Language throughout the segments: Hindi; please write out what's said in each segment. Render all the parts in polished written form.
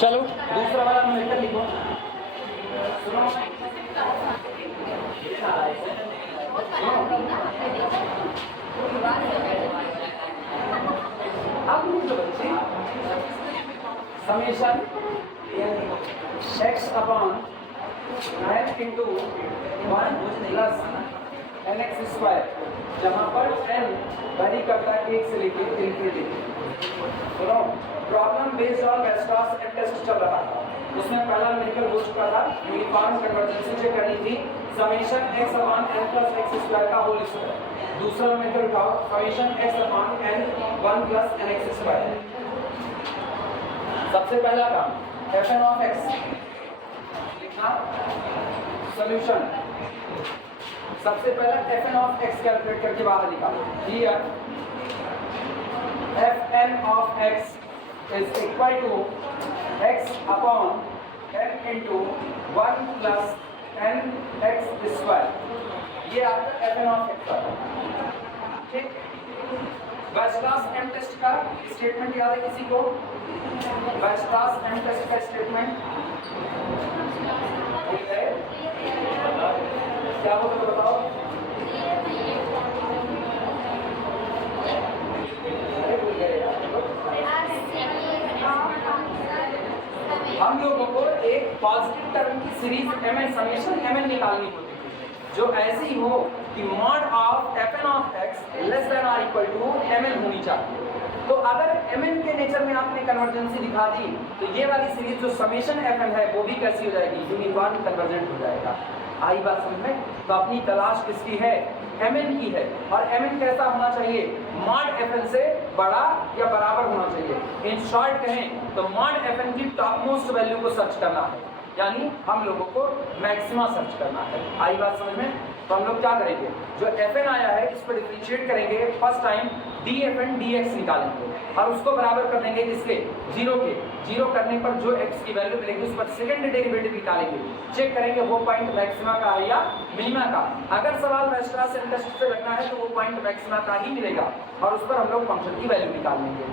चलो दूसरा वाला न्यूमेरिकल लिखो। अब बच्चे summation x upon 9 into 1 plus nx square, जहाँ पर n वैरी करता है 1 से लेकर इनफिनिटी। सुनो, problem based on Weierstrass M test चल रहा था, उसमें पहला न्यूमेरिकल हो चुका था, यूनिफॉर्म कन्वर्जेंस चेक करनी थी, summation x upon n plus x square का होल स्क्वायर। दूसरा न्यूमेरिकल उठाओ, summation x upon n 1 plus nx square. सबसे पहला काम fn ऑफ x लिखना, सॉल्यूशन सबसे पहला fn ऑफ x कैलकुलेट करके बाहर निकालो। Here fn of x is equal to x upon n into 1 plus nx square. ये आपका fn ऑफ x है, ठीक। वेस्टर्स एम टेस्ट का स्टेटमेंट याद है किसी को? वेस्टर्स एम टेस्ट का स्टेटमेंट क्या होगा तो बताओ। हम लोगों को एक पॉजिटिव टर्म की सीरीज mn समेशन mn निकालनी होती है जो ऐसी हो कि mod of fn of x less than और इक्वल टू mn होनी चाहिए। तो अगर mn के नेचर में आपने कन्वर्जेंसी दिखा दी तो ये वाली सीरीज जो समेशन fn है वो भी कैसी हो जाएगी? यूनिफॉर्म कन्वर्जेंट हो जाएगा। आई बात समझ में? तो अपनी तलाश किसकी है? mn की है। और mn कैसा होना चाहिए? मॉड fn से बड़ा या बराबर होना चाहिए। इन शॉर्ट कहें तो मॉड fn की टॉप मोस्ट वैल्यू को सर्च करना है, यानी हम लोगों को मैक्सिमा सर्च करना है। आई बात समझ में? तो हम लोग क्या करेंगे, जो fn आया है इस पर डिफरेंशिएट करेंगे, फर्स्ट टाइम dfn dx निकालेंगे और उसको बराबर कर देंगे किसके? जीरो के। जीरो करने पर जो x की वैल्यू मिलेगी उस पर सेकंड डेरिवेटिव निकालेंगे, चेक करेंगे वो पॉइंट मैक्सिमा का है या मिनिमा का। अगर सवाल वेस्टर्स एंड टेस्ट से लगना है तो वो पॉइंट मैक्सिमा का ही मिलेगा और उस पर हम लोग फंक्शन की वैल्यू निकाल लेंगे।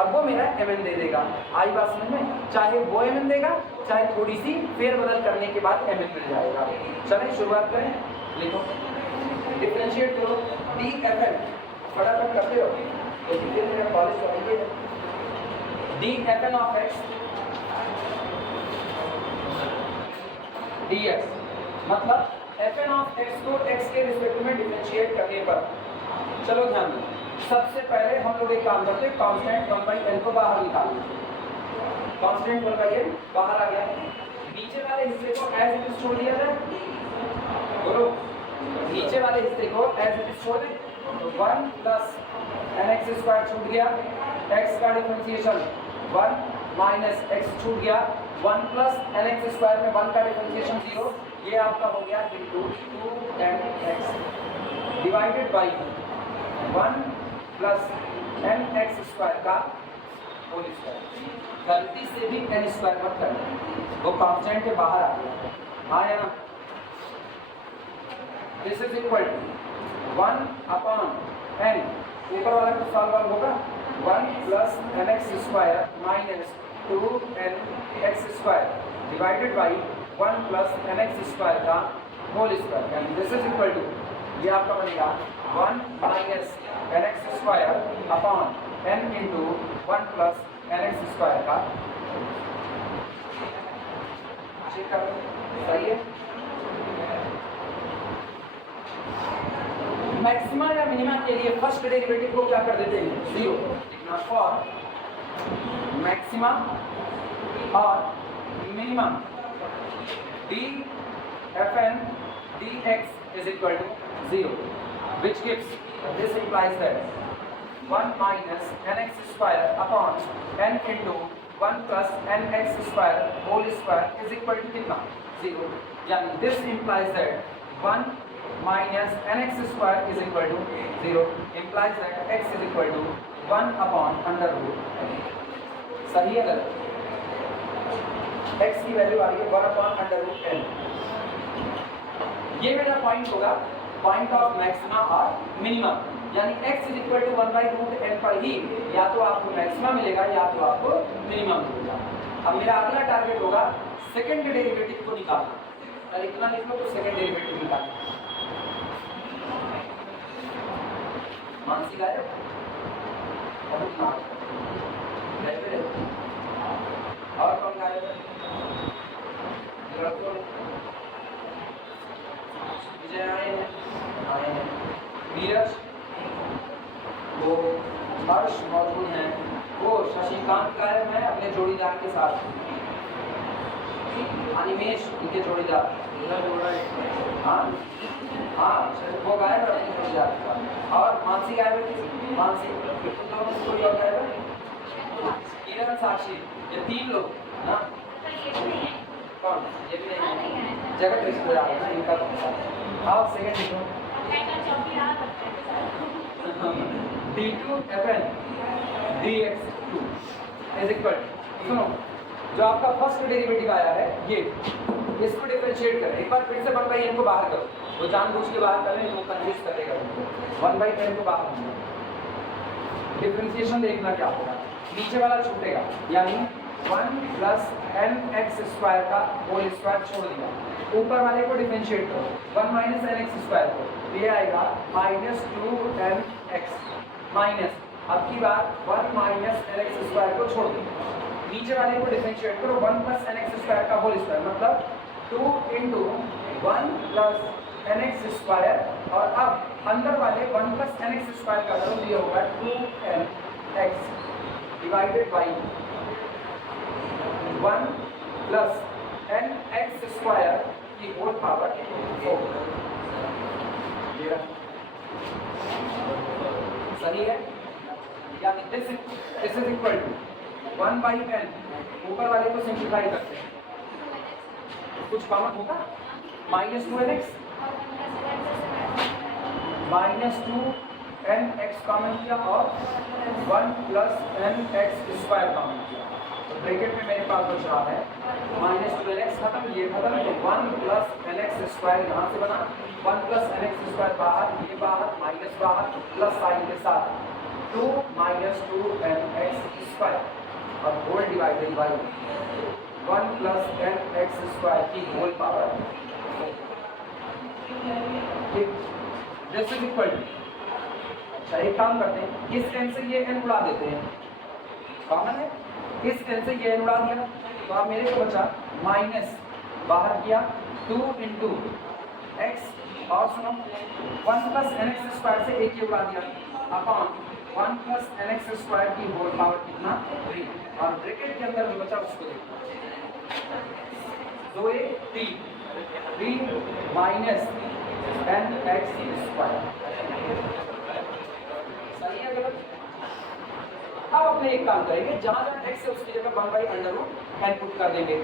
अब वो मेरा mn दे देगा। आई बात समझ में? चाहे वो mn देगा चाहे थोड़ी सी फेरबदल करने के बाद mn मिल जाएगा। चलें शुरुआत करें, लिखो, डिफरेंशिएट करो dfn, फटाफट करते हो तो धीरे धीरे पॉलिश करेंगे। dfn ऑफ x dx मतलब fn ऑफ x को x के रिस्पेक्ट में डिफरेंशिएट करने पर, चलो ध्यान दो, सबसे पहले हम लोग एक काम करते हैं, कांस्टेंट 1/n को बाहर निकालना। कांस्टेंट 1/n बाहर आ गया, नीचे वाले हिस्से को एज इट इज छोड़ दिया जाए। बोलो, नीचे वाले हिस्से को एज इट इज छोड़ दें तो 1 प्लस nx स्क्वायर छूट गया, x का डिफरेंशिएशन 1 माइनस x छूट गया, 1 प्लस nx स्क्वायर में 1 का डिफरेंशिएशन 0, ये आपका हो गया into 2nx divided by 1 plus nx square का होल स्क्वायर। गलती से भी n स्क्वायर मत करना, वो कांस्टेंट के बाहर आ गया। आया ना? This is equal to 1 upon n, ऊपर वाला तो सॉल्व होगा 1 plus nx square minus 2nx square divided by 1 plus nx square का होल स्क्वायर, यानी दिस इज इक्वल टू, ये आपका बनेगा 1 minus nx square upon n into 1 plus nx square का। चेक करो, सही है? मैक्सिमा या मिनिमा के लिए फर्स्ट डेरिवेटिव को क्या कर देते हैं? 0 लिखना। फॉर मैक्सिमा और minima dfn dx is equal to 0, which gives, this implies that 1 minus nx square upon n into 1 plus nx square whole square is equal to कितना? 0, यानी this implies that 1 minus nx square is equal to 0, implies that x is equal to 1 upon under root। सही है गलत? x की वैल्यू आ रही है 1 upon under root n। ये मेरा पॉइंट होगा, पॉइंट ऑफ मैक्सिमा और मिनिमा, यानी x is equal to 1/√n पर ही या तो आपको मैक्सिमा मिलेगा या तो आपको मिनिमम मिलेगा। अब मेरा अगला टारगेट होगा सेकंड डेरिवेटिव को निकालना। अगर इतना लिख लो तो सेकंड डेरिवेटिव निकालना। मानसी गायब, और कौन गायब है? विजय आए हैं, नीरज, वो हर्ष मौजूद हैं, वो शशिकांत गायब है अपने जोड़ीदार के साथ, अनिमेश उनके जोड़ीदार, हाँ हाँ वो गायब है अपने जोड़ीदार के साथ। और मानसी गायब है, किसी मानसी तुम दोनों में कोई और गायब है? किरण, साक्षी, ये 3 लोग ना। कौन? ये भी नहीं है, जगत रिश्तेदार है ना इनका। हाँ सेकंड लिखो, d2 fn dx2 is equal, सुनो जो आपका फर्स्ट डेरिवेटिव आया है ये, इसको डिफरेंशिएट करें। एक बार फिर से 1/n को बाहर करो, वो जानबूझ के बाहर कर लें, वो कंफ्यूज करेगा तुमको। 1/n को बाहर निकालो, डिफरेंशिएशन देखना क्या होगा, नीचे वाला छूटेगा, यानी 1 प्लस nx² का होल स्क्वायर छोड़ दिया, ऊपर वाले को डिफरेंशिएट करो 1 माइनस nx² को, ये आएगा -2nx माइनस, अब की बार 1 माइनस nx² को छोड़ दो, नीचे वाले को डिफरेंशिएट करो 1 प्लस nx² का होल स्क्वायर, मतलब 2 इंटू 1 प्लस nx², और अब अंदर वाले 1 प्लस nx² का करो, ये होगा 2nx divided by 1 plus nx² की होल पावर 4। सही है, यानी this is equal to 1/n, ऊपर वाले को सिंप्लीफाई करते हैं, कुछ कॉमन होगा, -2nx, -2nx कॉमन किया और 1 प्लस nx² कॉमन किया, तो ब्रैकेट में मेरे पास बच रहा है -2nx खत्म, ये खत्म, तो 1 प्लस nx² यहाँ से बना, 1 प्लस nx² बाहर, ये बाहर, माइनस बाहर, प्लस साइन के साथ 2 माइनस 2nx² और whole divided by 1 plus nx² की whole power. This is equal to, अच्छा एक काम करते हैं, इस n से ये n उड़ा देते हैं, कॉमन है, इस n से ये n उड़ा दिया, तो अब मेरे को बचा माइनस, बाहर किया 2 इंटू x, और सुनो 1 प्लस nx² से एक ये उड़ा दिया, अपॉन 1 प्लस nx² की होल पावर कितना 3, और ब्रैकेट के अंदर जो बचा उसको देखो, 2 3 माइनस nx²। सही है गलत? अब अपने एक काम करेंगे, जहां जहां x है उसकी जगह 1/√n पुट कर देंगे।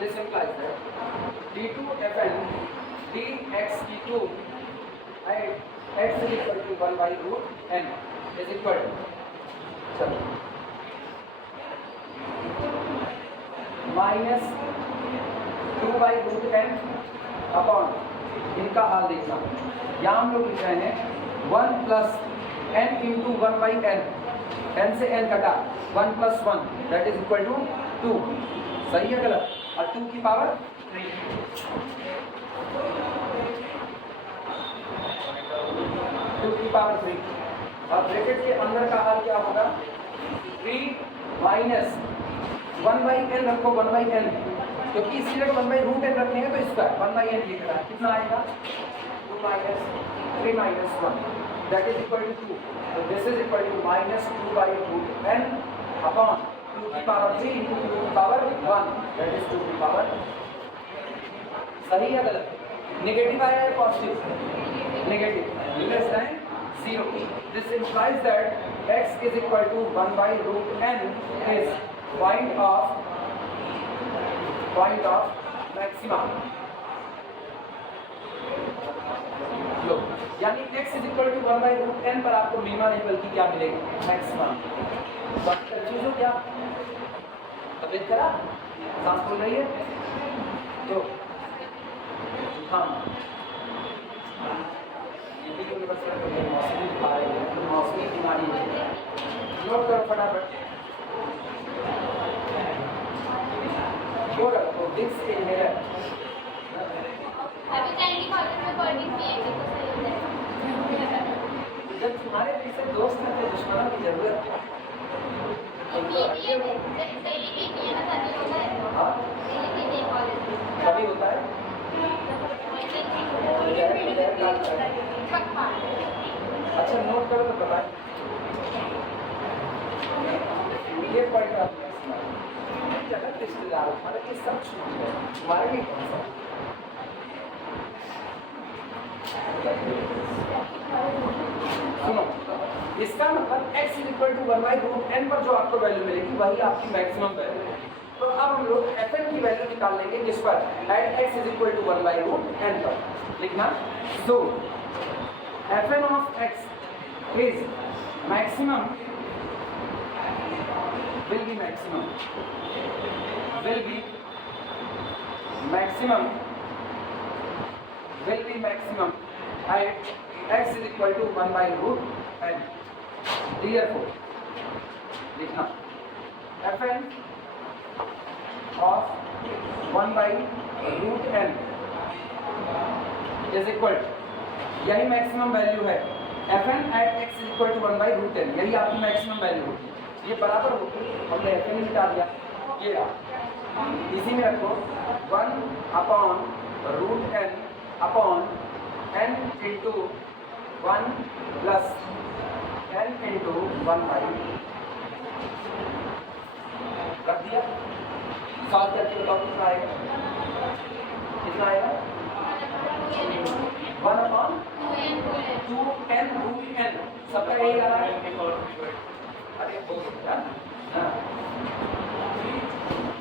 This implies that d2 fn dx2 x is equal to 1/√n is equal to, चलो माइनस 2/√n अपॉन, इनका हाल देखना, यहाँ हम लोग लिख रहे हैं 1 plus n into 1/n, n से n कटा 1 plus 1 that is equal to 2, सही है गलत? और 2 की पावर 3, 2 की पावर 3, और ब्रैकेट के अंदर का हाल क्या होगा, 3 माइनस 1/n रखो, 1/n, क्योंकि इसी जगह 1/√n रखने हैं तो इसका 1/n लिख रहा है, कितना आएगा 2 minus 3 minus 1 that is equal to 2, तो this is equal to minus 2/√n upon 2 की पावर 3 इंटू 2 की पावर 1 दैट इज 2 की पावर। सही है गलत? नेगेटिव आया है positive? Negative, less than 0। This implies that x is equal to 1/√n is point of maximum, लो, यानी x is equal to 1/√n पर आपको मिनिमा नहीं बल्कि क्या मिलेगा, मैक्सिमम। चीज हो क्या, तबीयत खराब, सांस फूल रही है, तो हाँ ये भी यूनिवर्सल मौसमी दिखा रहे हैं, तो मौसमी बीमारी है, नोट करो फटाफट। रखो डिस्क इनहेलर। अभी चाइल्ड कॉलेज में पढ़नी चाहिए तो सही है। जब तुम्हारे पीछे दोस्त हैं तो दुश्मनों की जरूरत है। कभी होता है अच्छा नोट करो तो बताए ये पढ़ जगत रिश्तेदार हमारे लिए सब छूट है, हमारे लिए कौन सा सुनो इसका मतलब x = 1/√n पर जो आपको वैल्यू मिलेगी वही आपकी मैक्सिमम वैल्यू है। तो अब हम लोग fn की वैल्यू निकाल लेंगे जिस पर at x = 1/√n पर लिखना। सो fn of x is maximum will be maximum at x = 1/√n। Therefore लिखना fn of 1/√n is equal यही मैक्सिमम वैल्यू है fn at x = 1/√n, यही आपकी मैक्सिमम वैल्यू होगी। ये बराबर होगी हमने fn निकाल दिया, ये रहा इसी में रखो 1/√n upon n into 1 plus n into 1/, रख दिया। सॉल्व करके बताओ कितना आएगा, कितना आएगा 1/2n सबका यही आ रहा है। अरे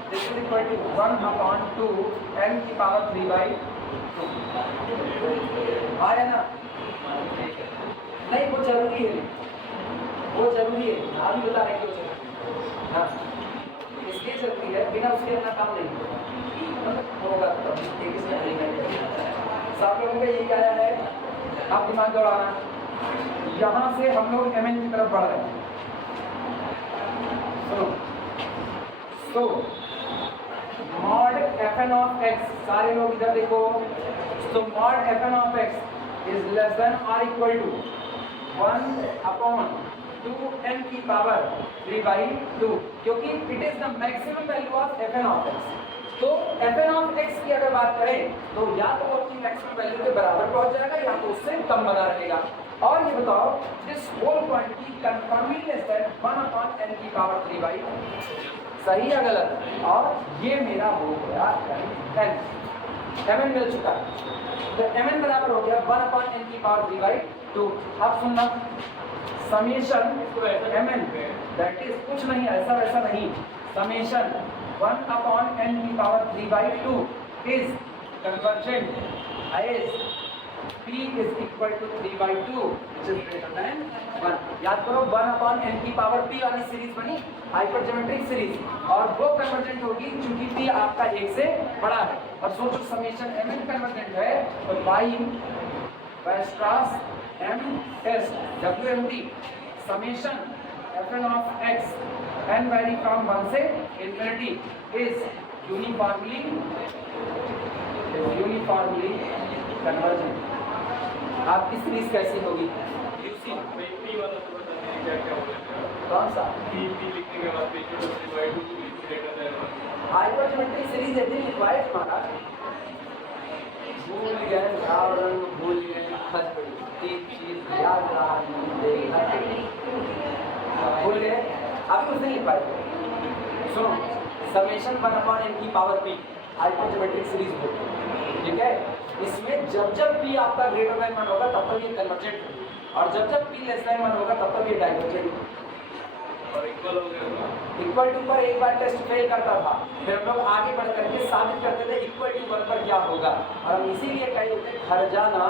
this is equal to 1/2n की पावर 3/2 आया ना। नहीं वो जरूरी है, वो जरूरी है, अभी बता रहे क्यों जरूरी है। हाँ इसलिए जरूरी है, बिना उसके अपना काम नहीं होगा। सब लोगों का यही आया है, आप दिमाग दौड़ाना। यहाँ से हम लोग mn की तरफ बढ़ रहे हैं। तो mod fn of x, सारे लोग इधर देखो। तो mod fn of x is less than or equal to 1/2n की पावर 3/2, क्योंकि it is the maximum value of fn of x। तो fn of x की अगर बात करें तो या तो वो अपनी मैक्सिमम वैल्यू के बराबर पहुंच जाएगा या तो उससे कम बना रहेगा। और ये बताओ this whole quantity conformally less than 1/n की पावर 3/2, सही या गलत? और ये मेरा हो गया n, mn मिल चुका है। तो mn बराबर हो गया 1/n की पावर 3/2। अब सुनना समेशन mn दैट इज कुछ नहीं ऐसा वैसा नहीं, समेशन 1/n की power 3/2 is convergent as p is equal to 3/2 which is greater than 1। याद करो 1/n की पावर p वाली सीरीज बनी हाइपरज्योमेट्रिक सीरीज, और वो कन्वर्जेंट होगी क्योंकि p आपका 1 से बड़ा है। और सोचो समेशन mn कन्वर्जेंट है तो by Weierstrass m test wmt summation fn of x n vary from 1 से infinity is uniformly कन्वर्जेंट। आपकी सीरीज कैसी होगी? यूसी पी वाला तो बता दीजिए क्या होगा। कौन सा पी लिखने के बाद p = 3/2 ग्रेटर देन 1। हाइपरज्योमेट्रिक सीरीज यदि लिखवाए तुम्हारा भूल गए, लाल रंग भूल गए, खत तीन चीज याद रहा भूल गए, अभी उस दिन लिखवाए। सुनो समेशन 1/n की पावर p हाइपरज्योमेट्रिक सीरीज होगी, ठीक है। इसमें जब जब p आपका ग्रेटर देन 1 होगा तब तक ये कन्वर्जेंट होगा, और जब जब p लेस देन 1 होगा तब तक ये डाइवर्जेंट और इक्वल हो गया। इक्वल टू पर एक बार टेस्ट फेल करता था, फिर हम लोग आगे बढ़ करके साबित करते थे इक्वल टू 1 पर क्या होगा। और हम इसीलिए कहे थे घर जाना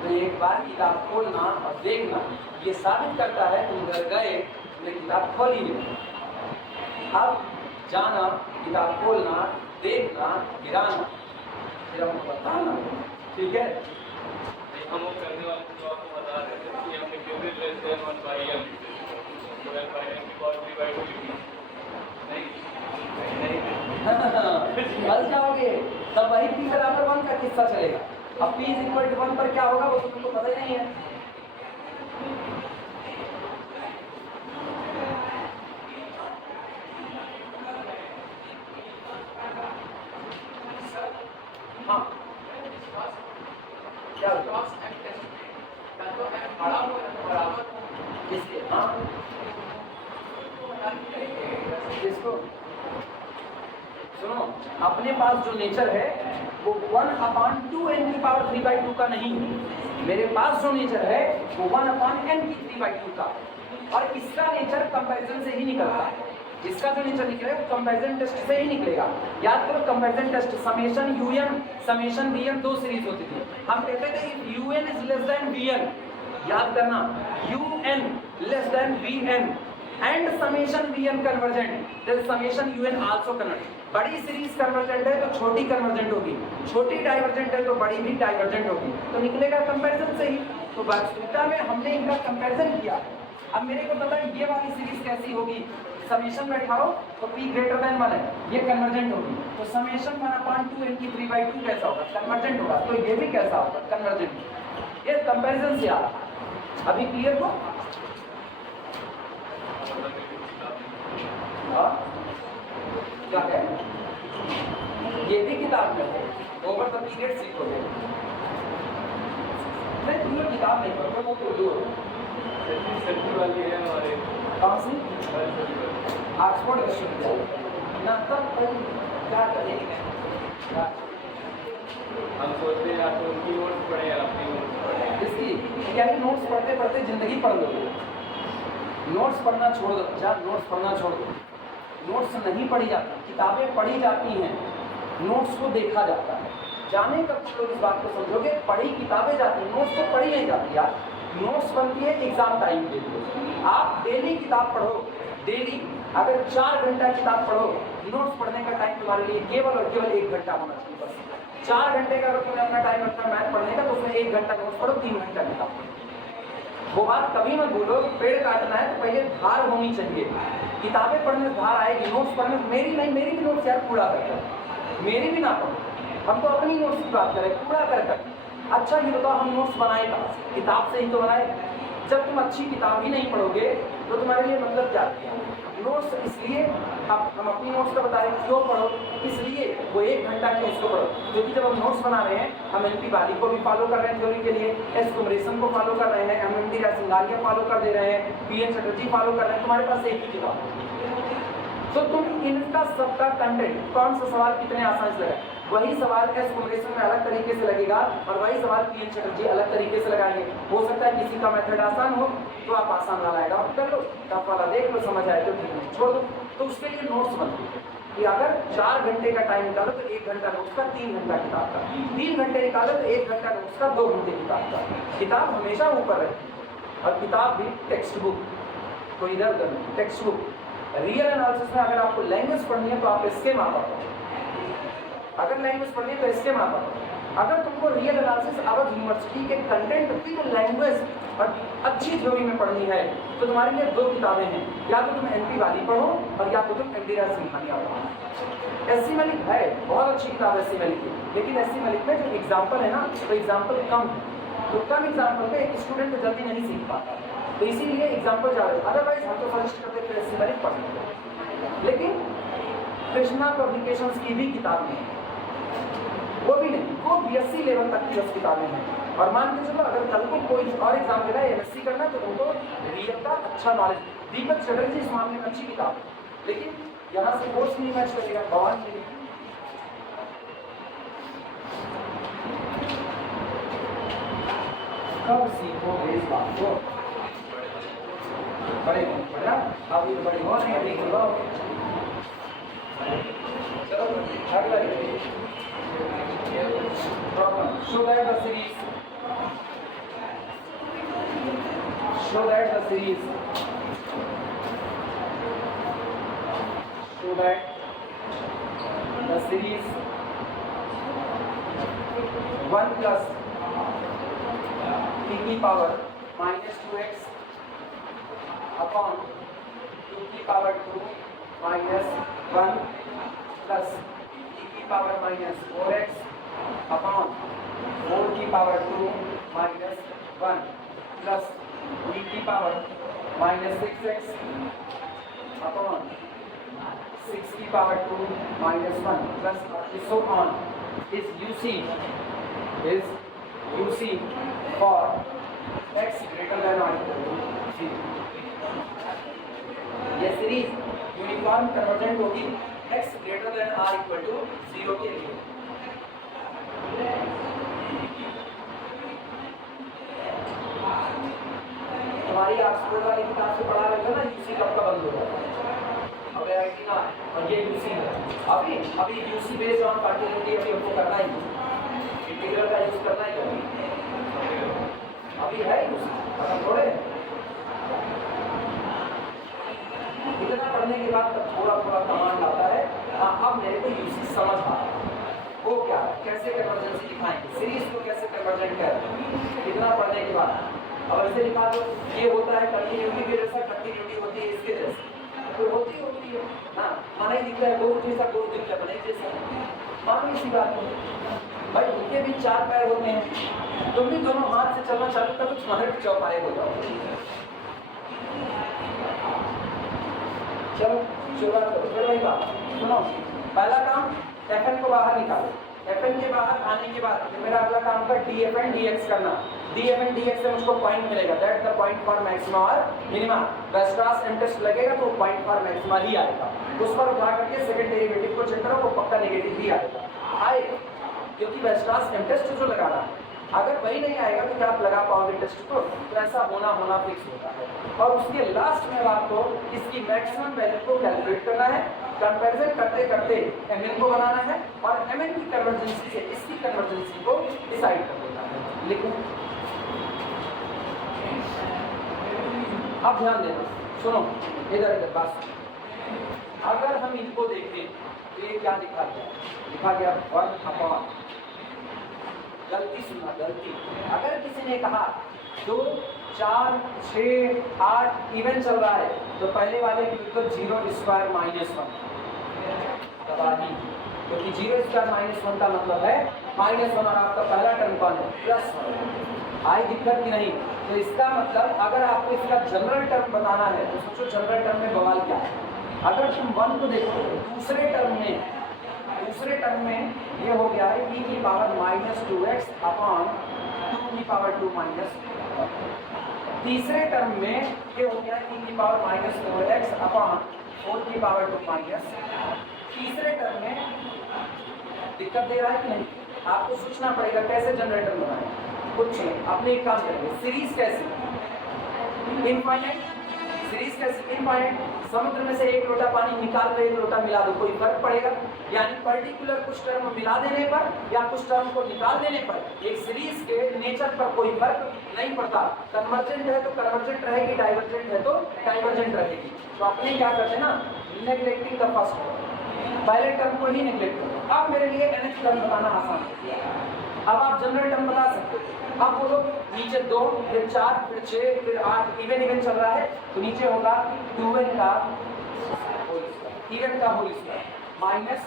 तो एक बार किताब खोलना और देखना, ये साबित करता है तुम घर गए तुमने किताब खोली है। अब जाना, किताब खोलना, देखना, गिराना, फिर हमको बताना ठीक है, हम वो करने वाले जो आपको बता रहे थे कि हम लिखेंगे लेस देन 1 बाई m, तो m बाई n की पावर 3 बाई 2 लिखी नहीं बस जाओगे तब वही p बराबर 1 का किस्सा चलेगा। अब p इज इक्वल टू 1 पर क्या होगा वो तो तुमको पता ही नहीं है। हाँ क्या होगा किसके? हाँ किसको? सुनो, अपने पास जो नेचर है वो 1/2n की पावर 3/2 का नहीं है। मेरे पास जो नेचर है वो 1/n की 3/2 का, और इसका नेचर कंपैरिजन से ही निकलता है। इसका जो नेचर निकलेगा वो कंपैरिजन टेस्ट से ही निकलेगा। याद करो comparison test summation un summation vn दो सीरीज होती थी। हम कहते थे un is less than vn, याद करना un less than vn and summation vn convergent, there summation un also convergent. बड़ी सीरीज कन्वर्जेंट है तो छोटी कन्वर्जेंट होगी, छोटी डाइवर्जेंट है तो बड़ी भी डाइवर्जेंट होगी, तो निकलेगा कंपैरिजन से ही। तो वास्तविकता में हमने इनका कंपैरिजन किया। अब मेरे को पता है ये वाली सीरीज कैसी होगी, समेशन बैठाओ तो p ग्रेटर देन 1 है, ये कन्वर्जेंट होगी, तो समेशन 1/2n की 3/2 कैसा होगा, कन्वर्जेंट होगा, तो ये भी कैसा होगा, कन्वर्जेंट। ये कंपैरिजन से आ रहा है। अभी क्लियर हो? हाँ क्या है, ये भी किताब में है, ओवर द पीरियड सीखोगे। नहीं तुम लोग किताब नहीं पढ़ोगे, वो तो दूर सेल्फी वाली है हमारे कौन सी? ऑक्सफोर्ड विश्वविद्यालय ना, तब क्या करेंगे? हम सोचते हैं आप उनकी नोट्स पढ़े अपनी नोट्स पढ़े। इसकी क्या है, नोट्स पढ़ते पढ़ते जिंदगी पढ़ लोगे। नोट्स पढ़ना छोड़ दो, जा नोट्स पढ़ना छोड़ दो। नोट्स नहीं पढ़ी जाती, किताबें पढ़ी जाती हैं, नोट्स को देखा जाता है। जाने कब तुम लोग इस बात को समझोगे, पढ़ी किताबें जाती हैं, नोट्स तो पढ़ी नहीं जाती यार। नोट्स बनती है एग्जाम टाइम के लिए। आप डेली किताब पढ़ो, डेली अगर 4 घंटा किताब पढ़ो, नोट्स पढ़ने का टाइम तुम्हारे लिए केवल और केवल 1 घंटा होना चाहिए बस। 4 घंटे का अगर तुम्हें अपना टाइम रखना मैथ पढ़ने का, तो उसमें 1 घंटा नोट्स पढ़ो, 3 घंटा किताब पढ़ो। वो बात कभी मत भूलो, पेड़ काटना है तो पहले धार होनी चाहिए। किताबें पढ़ने से धार आएगी, नोट्स पढ़ने मेरी नहीं, मेरी भी नोट्स यार कूड़ा करके, मेरी भी ना पढ़ो, हम तो अपनी नोट्स की बात करें, कूड़ा कर। अच्छा ये बताओ हम नोट्स बनाए किताब से ही तो बनाए। जब तुम अच्छी किताब ही नहीं पढ़ोगे तो तुम्हारे लिए मतलब क्या है नोट्स? इसलिए अब हम अपनी नोट्स का बता रहे हैं क्यों पढ़ो, इसलिए वो 1 घंटा क्यों उसको पढ़ो, क्योंकि जब हम नोट्स बना रहे हैं हम एनपी वाली को भी फॉलो कर रहे हैं थ्योरी के लिए, एस कुमरेसन को फॉलो कर रहे हैं, एमएमटी रासिंगालिया फॉलो कर दे रहे हैं, पीएन चटर्जी फॉलो कर रहे हैं, तुम्हारे पास एक ही किताब। तो तुम इनका सबका कंटेंट, कौन सा सवाल कितने आसान से लगा, वही सवाल एस कुमरेसन में अलग तरीके से लगेगा और वही सवाल पीएन चटर्जी अलग तरीके से लगाएंगे। हो सकता है किसी का मेथड आसान हो तो आप आसान वाला एडॉप्ट कर लो, टफ वाला देख लो, समझ आए तो ठीक है छोड़ दो। तो उसके लिए नोट्स बनते हैं कि अगर 4 घंटे का टाइम निकालो तो 1 घंटा नोट्स का, 3 घंटा किताब का, 3 घंटे निकालो तो 1 घंटा नोट्स का, 2 घंटे किताब का। किताब हमेशा ऊपर रहती है और किताब भी टेक्स्ट बुक, कोई इधर उधर नहीं, टेक्स्ट बुक। रियल एनालिसिस में अगर आपको लैंग्वेज पढ़नी है तो आप इसके मापा पढ़ो, अगर लैंग्वेज पढ़नी है तो इसके मापा पढ़ो। अगर तुमको रियल एनालिसिस अवध यूनिवर्सिटी के कंटेंट की लैंग्वेज और अच्छी थ्योरी में पढ़नी है तो तुम्हारे लिए 2 किताबें हैं, या तो तुम एनपी वाली पढ़ो और या तो तुम एमडी रासिंघानिया पढ़ो। एससी मलिक है बहुत अच्छी किताब एससी मलिक की, लेकिन एससी मलिक में जो एग्जाम्पल है ना तो एग्जाम्पल कम है, तो कम एग्जाम्पल पे एक स्टूडेंट जल्दी नहीं सीख पाता, तो इसीलिए एग्जाम्पल ज़्यादा। अदरवाइज हम तो सजेस्ट करते थे एससी मलिक पढ़ने को, लेकिन कृष्णा पब्लिकेशंस की भी किताब नहीं, वो भी नहीं, वो बीएससी लेवल तक की 10 किताबें हैं। और मान के चलो अगर कल को कोई और एग्जाम देना है, एमएससी करना है, तो उनको रियल का अच्छा नॉलेज, दीपक चटर्जी इस मामले में अच्छी किताब है, लेकिन यहाँ से कोर्स नहीं मैच करेगा, भगवान के लिए। कब सीखोगे इस बात को? बड़े बड़ा अब ये बड़ी हो रही है, देख लो। चलो अगला problem. Show that the series show that the series 1 1 plus e की पावर माइनस 2x अपॉन 2 की पावर 2 माइनस 1 प्लस e की पावर माइनस 4x अपॉन 4 की पावर 2 माइनस 1 प्लस e की पावर माइनस 6x अपॉन 6 की power 2 minus 1 plus so on is UC for x greater than or equal to 0. ये सीरीज यूनिफॉर्म कन्वर्जेंट होगी x greater than or equal to 0 के लिए। हमारी आप स्कूल वाली किताब से पढ़ा रहे थे ना यूसी कब का बंद होगा, अब आईटी ना और ये यूसी है। अभी यूसी बेस्ड ऑन कंटिन्यूटी अभी हमको करना ही इंटीग्रल का यूज करना ही अभी है यूसी मतलब थोड़े इतना पढ़ने के बाद तब थोड़ा थोड़ा कमांड आता है। हाँ अब मेरे को यूसी समझ आ रहा है वो क्या कैसे कन्वर्जेंसी दिखाएंगे, सीरीज को कैसे कन्वर्जेंट करें इतना पढ़ने के बाद। अब ऐसे लिखा तो ये होता है कंटिन्यूटी के जैसा, कंटिन्यूटी होती है इसके जैसे तो होती है ना, माना ही दिखता है गोल जैसा, गोल दिखता है बने जैसा, मानो इसी बात है भाई उनके भी 4 पैर होते हैं, तुम भी दोनों हाथ से चलना चालू करो तुम्हारे चौपाए हो जाओ। चलो शुरुआत करो, फिर वही बात सुनो। पहला काम FN को बाहर निकालो, FN के बाहर आने के बाद मेरा अगला काम था DFN DX करना। DFN DX से मुझको पॉइंट मिलेगा, that the point for maxima और मिनिमा। वेस्ट्रास एम टेस्ट लगेगा तो पॉइंट फॉर मैक्सिमा ही आएगा, उस पर उठा करके सेकंड डेरिवेटिव को चेक करो वो पक्का नेगेटिव ही आएगा क्योंकि वेस्ट्रास एम टेस्ट जो लगाना है अगर वही नहीं आएगा तो क्या आप लगा पाओगे टेस्ट को, तो ऐसा होना फिक्स होता है। और उसके लास्ट में आपको इसकी मैक्सिमम वैल्यू को कैलकुलेट करना है, कंपैरिजन करते करते mn को बनाना है और mn की कन्वर्जेंसी से इसकी कन्वर्जेंसी को डिसाइड कर देना है। लिखो अब ध्यान देना, सुनो इधर बात। अगर हम इनको देखें तो ये क्या लिखा गया 1 अपॉन, गलती सुनना गलती, अगर किसी ने कहा 2 4 6 8 इवन चल रहा है तो पहले वाले की तो 0 स्क्वायर माइनस 1 तबाही, क्योंकि 0 स्क्वायर माइनस 1 का मतलब है माइनस 1 और आपका पहला टर्म कौन है प्लस 1। आई दिक्कत की नहीं, तो इसका मतलब अगर आपको इसका जनरल टर्म बताना है तो सोचो जनरल टर्म में बवाल क्या है। अगर तुम 1 को देखो दूसरे टर्म में ये हो गया है e की पावर माइनस 2x अपॉन 2 की पावर 2 माइनस। तीसरे टर्म में ये हो गया e की पावर माइनस 4x अपॉन 4 की पावर 2 माइनस। तीसरे टर्म में दिक्कत दे रहा है कि नहीं, आपको सोचना पड़ेगा कैसे जनरेटर बनाए। कुछ अपने एक काम करेंगे, सीरीज कैसे इनफाइनाइट, सीरीज कैसे इनफाइनाइट। समुद्र में से एक लोटा पानी निकाल कर एक लोटा मिला दो, कोई फर्क पड़ेगा? यानी पर्टिकुलर कुछ टर्म मिला देने पर या कुछ टर्म को निकाल देने पर एक सीरीज के नेचर पर कोई फर्क नहीं पड़ता। कन्वर्जेंट है तो कन्वर्जेंट रहेगी, डाइवर्जेंट है तो डाइवर्जेंट रहेगी। तो अपने क्या करते हैं ना, नेग्लेक्टिंग द फर्स्ट टर्म, पहले टर्म को ही नेग्लेक्ट करो। अब मेरे लिए nth टर्म बताना आसान है, अब आप जनरल टर्म बता सकते हो। अब बोलो नीचे 2 फिर 4 फिर 6 फिर 8 इवन चल रहा है तो नीचे होगा 2n का होल स्क्वायर माइनस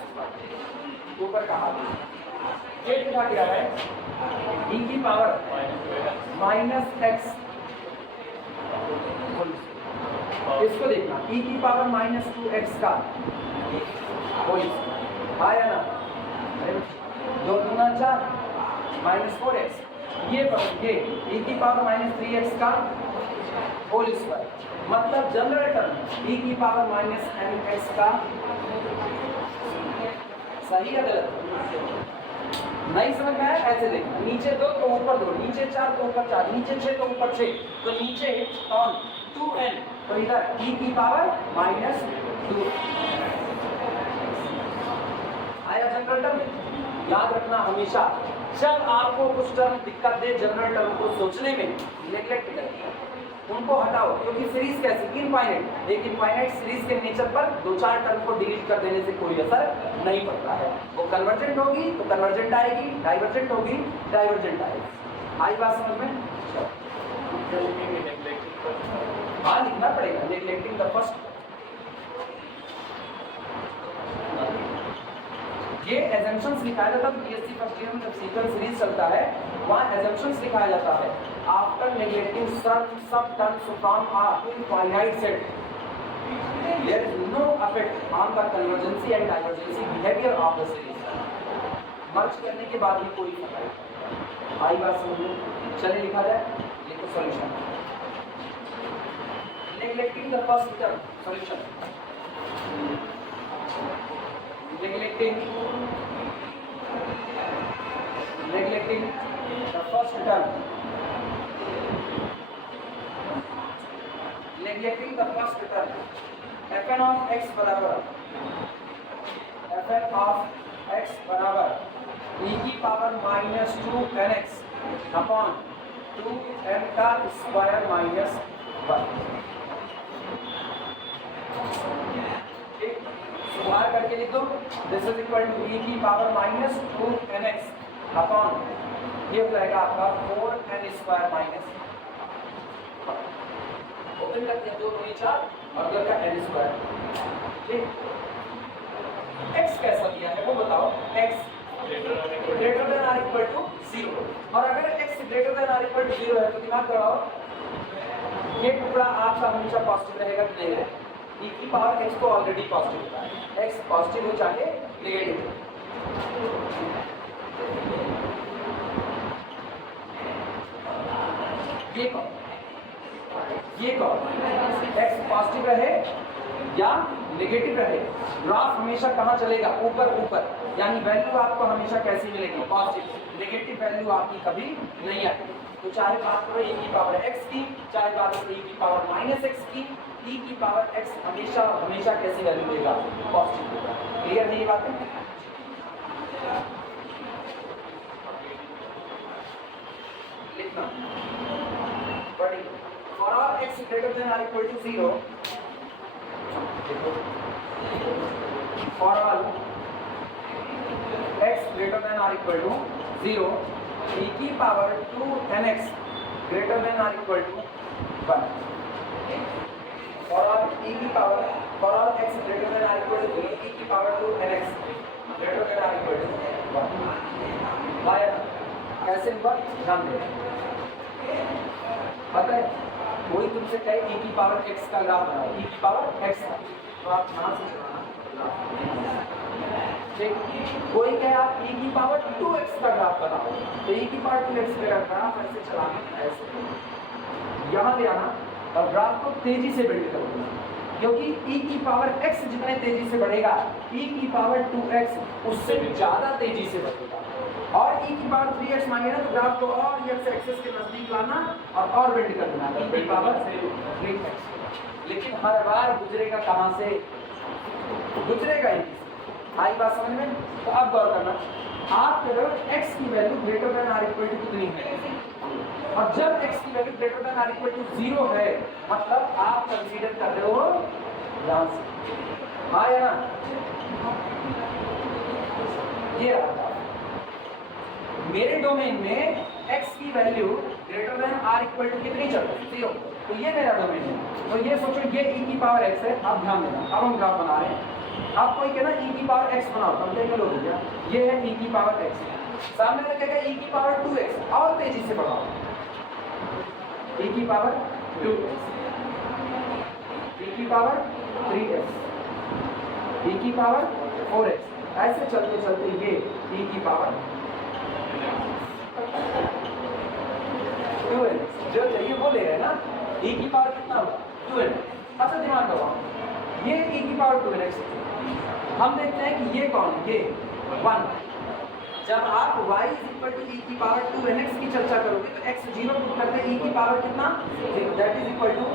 ऊपर का हाफ। ये लिखा गया है e की पावर माइनस x, इसको देखना e की पावर माइनस 2x का होल स्क्वायर आया ना, 2 दूना 4 माइनस 4x, ये e की पावर माइनस 3x का होल स्क्वायर, मतलब जनरल टर्म e की पावर माइनस mx का। सही है गलत? नहीं समझ में आया? ऐसे देखना, नीचे 2 तो ऊपर 2, नीचे 4 तो ऊपर 4, नीचे 6 तो ऊपर 6, तो नीचे कौन 2n, तो इधर e की पावर माइनस 2 आया जनरल टर्म। याद रखना हमेशा जब आपको कुछ टर्म दिक्कत दे जनरल टर्म को सोचने में नेग्लेक्ट करें, उनको हटाओ, क्योंकि सीरीज कैसी इनफाइनाइट, एक इनफाइनाइट सीरीज के नेचर पर दो चार टर्म को डिलीट कर देने से कोई असर नहीं पड़ता है। वो कन्वर्जेंट होगी तो कन्वर्जेंट आएगी, डाइवर्जेंट होगी डाइवर्जेंट आएगी। आई बात समझ में? हाँ लिखना पड़ेगा, नेग्लेक्टिंग द फर्स्ट। ये एजम्पशंस लिखाया जाता है बीएससी फर्स्ट ईयर में जब सीक्वेंस सीरीज चलता है, वहाँ एजम्पशंस लिखाया जाता है। आफ्टर नेग्लेक्टिंग सब terms from a infinite set, there is no effect on the convergency and divergency behaviour of the series. Merge करने के बाद भी कोई फर्क नहीं। आई बात समझ लो। चलिए लिखा जाए, लिखो solution. Neglecting the first term, solution. neglecting the first term, neglecting the first term, fn of x बराबर fn of x बराबर e की power minus 2nx upon 2n का स्क्वायर माइनस 1। सुधार करके लिख दो, this is equal to e की पावर माइनस 2nx अपॉन ये हो जाएगा आपका 4n स्क्वायर माइनस, ओपन कर दिया 2 2 4 और अगला का n स्क्वायर। ठीक, x कैसा दिया है वो बताओ। x greater than or equal to 0, और अगर x greater than or equal to 0 है तो दिमाग लगाओ, ये टुकड़ा आपका हमेशा पॉजिटिव रहेगा कि नहीं रहेगा? e की पावर x तो ऑलरेडी पॉजिटिव होता है, x पॉजिटिव हो चाहे नेगेटिव। ये कौन x पॉजिटिव रहे या नेगेटिव रहे, ग्राफ हमेशा कहाँ चलेगा? ऊपर ऊपर, यानी वैल्यू आपको हमेशा कैसी मिलेगी? पॉजिटिव। नेगेटिव वैल्यू आपकी कभी नहीं आएगी। तो चाहे बात करो e की पावर x की, चाहे बात करो e की पावर माइनस x की, e की पावर x हमेशा हमेशा कैसी वैल्यू देगा? पॉजिटिव देगा। क्लियर है ये बातें? लिखना बड़ी for all x greater than or equal to 0, for all x greater than or equal to 0, e की power 2nx greater than or equal to 1। For all e की power, for all x greater than or equal to 0, e की power 2nx greater than or equal to 1। आया कैसे हुआ? ध्यान दे। पता है कोई तुमसे कहे e की पावर x का ग्राफ बनाओ, e की पावर x का, तो आप यहाँ से चलाना। ठीक, कोई कहे आप e की पावर 2x का ग्राफ बनाओ, तो e की पावर 2x का ग्राफ ऐसे चलाना, ऐसे यहाँ ले आना और ग्राफ को तेजी से बिल्ड करोगे, क्योंकि e की पावर x जितने तेजी से बढ़ेगा e की पावर 2x उससे ज्यादा तेजी से बढ़ेगा, और e की पावर 3x मांगे ना तो ग्राफ को और x एक्सिस के नजदीक लाना और बिल्ड कर देना e की पावर 3x। लेकिन हर बार गुजरेगा कहाँ से? गुजरेगा ही। आई बात समझ में? तो अब गौर करना, आप कह रहे हो x की value greater than or equal to कितनी है, और जब x की value greater than or equal to 0 है, मतलब आप कंसीडर कर रहे हो यहाँ से। आया ना? ये रहा मेरे डोमेन में x की value greater than or equal to कितनी चल रही है? 0। तो ये मेरा डोमेन है। तो ये सोचो ये e की पावर x है। अब ध्यान देना, अब हम ग्राफ बना रहे हैं। आप कोई कहना e की पावर x बनाओ, तो हम लोग हो गया ये है e की पावर x, सामने वाला कहेगा e की पावर 2x, और तेजी से बढ़ाओ e की पावर 2x, e की पावर 3x, e की पावर 4x, ऐसे चलते चलते ये e की पावर 2x जो चाहिए वो ले रहे हैं ना। e की पावर कितना होगा? 2x। अच्छा दिमाग लगाओ, ये e की पावर 2x, हम देखते हैं कि ये कौन है? ये 1। जब आप y इक्वल टू e की पावर 2nx की चर्चा करोगे तो x 0 पुट करते हैं, e की पावर कितना? 0, दैट इज इक्वल टू,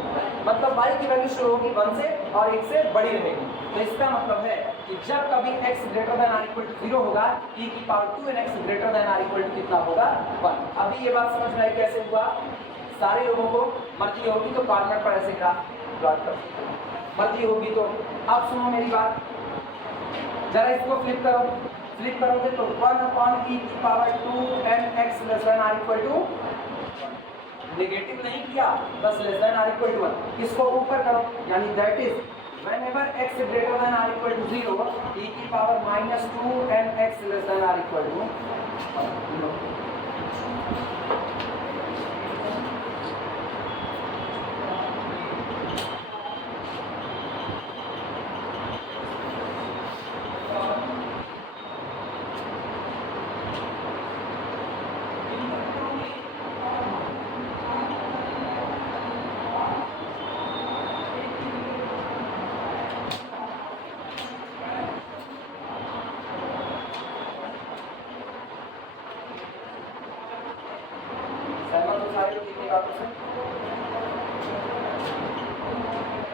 मतलब y की वैल्यू शुरू होगी 1 से और 1 से बड़ी रहेगी। तो इसका मतलब है कि जब कभी x greater than or equal to 0 होगा, e की power 2nx greater than or equal to कितना होगा? 1। अभी ये बात समझ में आई कैसे हुआ? सारे लोगों को मर्जी होगी तो कॉर्नर पर ऐसे ग्राफ प्लॉट कर सकते हैं, मर्जी होगी तो। अब सुनो मेरी बात, जरा इसको फ्लिप करोगे तो 1/e⁻²n(x ≤ 1) नेगेटिव नहीं किया, बस less than or equal to 1। इसको ऊपर करो, यानी that is whenever x greater than or equal to 0 e⁻²n(x less than or equal to 1।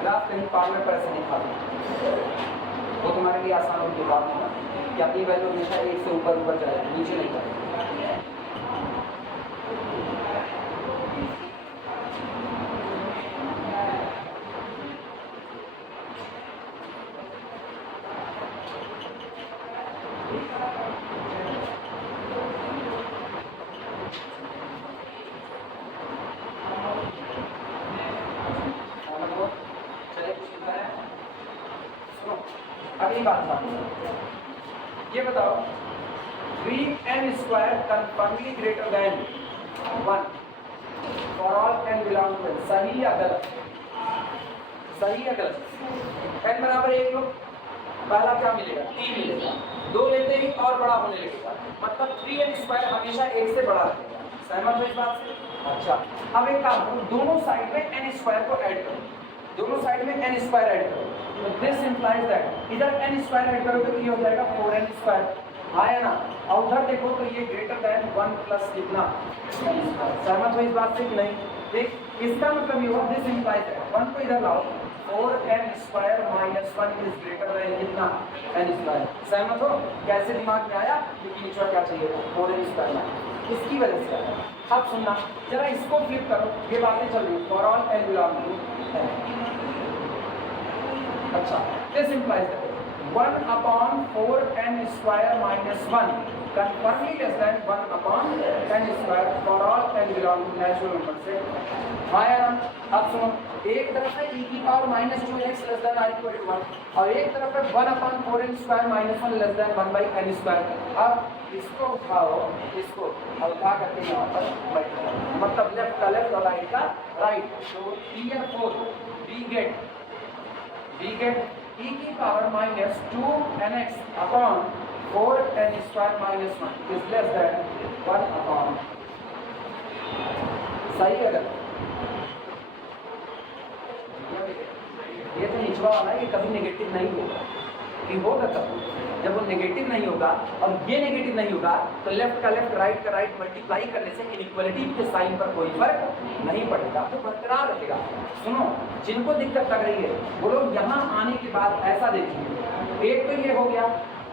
Graph कहीं कॉर्नर पर ऐसे नहीं खाते, वो तुम्हारे लिए आसान होगी बात होगा कि अपनी वैल्यू हमेशा एक से ऊपर चले, नीचे नहीं जाए। अगली बात ये बताओ, 3n² confirmly greater than 1 for all n belong to n, सही या गलत? सही या गलत? n बराबर 1 लो, पहला क्या मिलेगा? 3 मिलेगा, 2 लेते ही और बड़ा होने लगेगा, मतलब 3n² हमेशा 1 से बड़ा रहेगा। सहमत हो इस बात से? अच्छा, अब एक काम करो, दोनों साइड में n² को ऐड करो, दोनों साइड में n² ऐड करो, तो दिस इंप्लाइज दैट इधर n² ऐड करोगे तो ये हो जाएगा 4n², आया ना? और उधर देखो तो ये ग्रेटर देन 1 प्लस कितना? सहमत हो इस बात से कि नहीं? देख, इसका मतलब ये हुआ दिस इंप्लाइज दैट 1 को इधर लाओ, 4n² - 1 इज ग्रेटर देन कितना? n²। सहमत हो? कैसे दिमाग में आया? क्योंकि नीचे क्या चाहिए? 4n²। इसकी वजह से आया। अब सुनना, जरा इसको फ्लिप करो, ये बातें चल रही for all n belong to n। अच्छा, this implies that 1/4n² - 1 confirmly less than 1/n² for all n belong to natural number से आया ना? अब सुनो, एक तरफ है e⁻²x less than or equal to 1 और एक तरफ है 1/4n² - 1 less than 1/n²। अब इसको उठाओ, इसको उठा करके यहाँ पर बैठो, मतलब लेफ्ट का लेफ्ट और राइट का राइट। तो 3/4 we get e⁻² - 2nx upon 4n² - 1 is less than 1/। सही है? ये तो निचवा वाला है, ये कभी नेगेटिव नहीं होगा, कि होगा तब जब वो नेगेटिव नहीं होगा और ये नेगेटिव नहीं होगा तो लेफ्ट का लेफ्ट राइट का राइट मल्टीप्लाई करने से इनइक्वालिटी के साइन पर कोई फर्क नहीं पड़ेगा, तो बरकरार रहेगा। सुनो, जिनको दिक्कत लग रही है वो लोग यहाँ आने के बाद ऐसा देखिए, एक तो ये हो गया,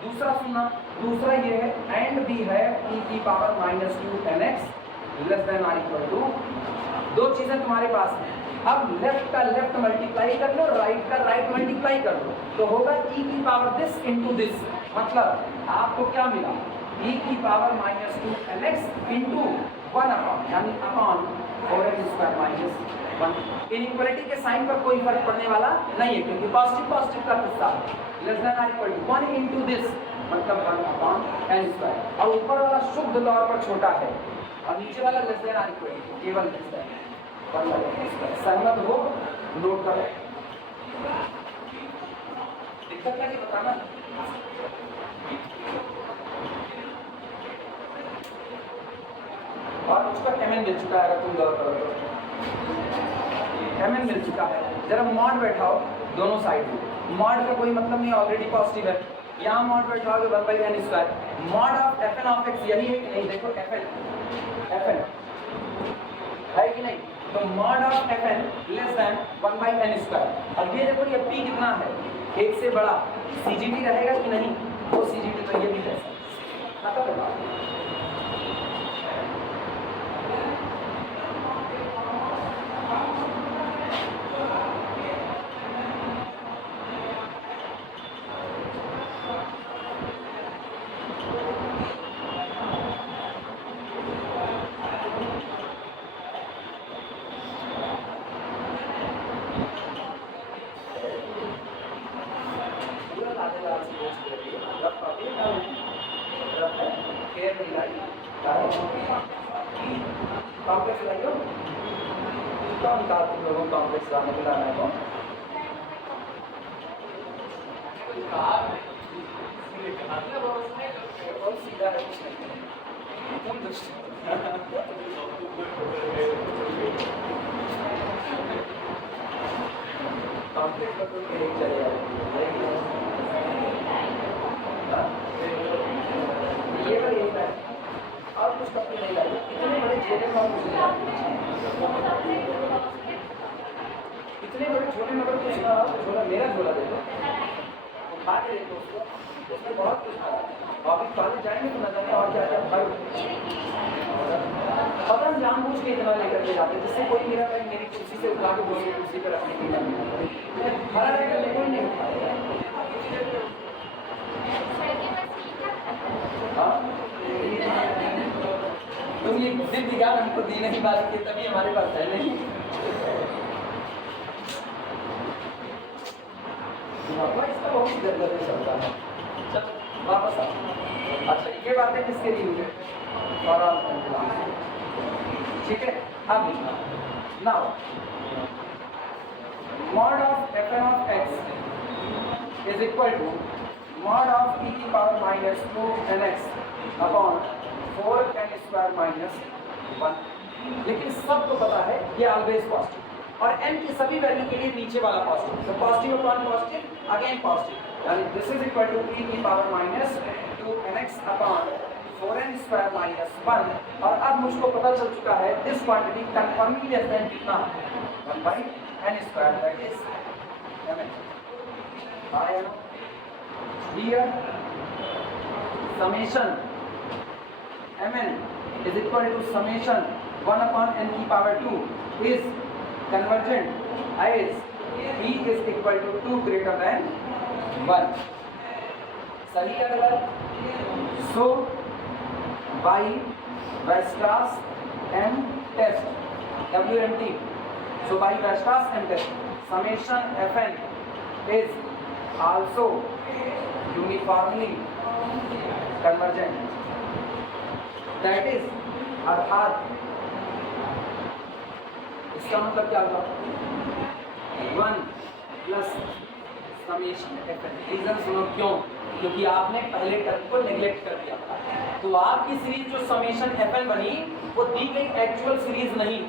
दूसरा सुनना, दूसरा ये है एंड भी है e⁻²nx लेस देन और इक्वल टू, दो चीजें तुम्हारे पास हैं। अब लेफ्ट का लेफ्ट मल्टीप्लाई कर लो, राइट का राइट मल्टीप्लाई कर लो, तो होगा e⁻this into this, मतलब आपको क्या मिला? e⁻²nx into 1/, यानी अपॉन 4n² - 1। इनइक्वालिटी के साइन पर कोई फर्क पड़ने वाला नहीं है, क्योंकि पॉजिटिव पॉजिटिव का किस्सा लेस देन और इक्वल टू 1 into this, मतलब 1/n²। और ऊपर वाला शुद्ध तौर पर छोटा है और नीचे वाला लेस देन और इक्वल टू केवल लेस देन 1/n²। सहमत हो? नोट करो, दिक्कत क्या है बताना। और उसका mn मिल चुका है, अगर तुम गौर करो तो mn मिल चुका है। जरा मॉड बैठाओ दोनों साइड में, मॉड का कोई मतलब नहीं, ऑलरेडी पॉजिटिव है, यहाँ मॉड बैठाओगे 1/n²। Mod of fn of x यही है कि नहीं? देखो fn है कि नहीं? तो mod of fn less than 1/n²। अब ये देखो, ये p कितना है? 1 से बड़ा, CGT रहेगा कि नहीं? वो CGT तो ये भी है, खत्म है। कॉम्प्लेक्स लाइयो कौन कहा तुम लोगों को कॉम्प्लेक्स लाने को लाना है को बहुत सीधा है कुछ नहीं तुम दुष्ट कॉम्प्लेक्स का तो एक चले ये वाला यही है और कुछ कपड़े नहीं लाए इतने बड़े झोले में और कुछ नहीं लाए इतने बड़े झोले में अगर कुछ ना हो तो झोला मेरा झोला दे दो उठा के देखो उसको उसमें बहुत कुछ था अभी कॉलेज जाएंगे तो न जाने और क्या क्या भाई और हम जानबूझ के इतना लेकर के जाते जिससे कोई मेरा बैग मेरी कुर्सी से उठा के दूसरी कुर्सी पर रखने की नहीं खड़ा रहकर कोई नहीं उठाएगा हाँ तुम ये जिद विज्ञान हमको दी नहीं बात की तभी हमारे पास है नहीं इसका बहुत ही दर्द चलता है चलो वापस आओ अच्छा ये बातें किसके लिए हुई और ठीक है अब लिखना now mod of fn of x is equal to mod of e की power minus 2nx upon 4n square minus 1 लेकिन सबको पता है ये ऑलवेज पॉजिटिव और n की सभी वैल्यू के लिए नीचे वाला पॉजिटिव तो positive upon positive again positive यानी this is equal to e की power minus 2nx upon 4n square minus 1 और अब मुझको पता चल चुका है this quantity confirming less than कितना 1 by n square that is mn I am here summation mn is equal to summation 1 upon n की power 2 is convergent as e is equal to 2 greater than 1 सही है गलत so by Weierstrass m test WMT so by Weierstrass m test summation fn is also uniformly convergent that is अर्थात इसका मतलब क्या होगा 1 प्लस समेशन fn रीजन सुनो क्यों क्योंकि आपने पहले टर्म को नेग्लेक्ट कर दिया था तो आपकी सीरीज जो समेशन fn बनी वो दी गई एक्चुअल सीरीज नहीं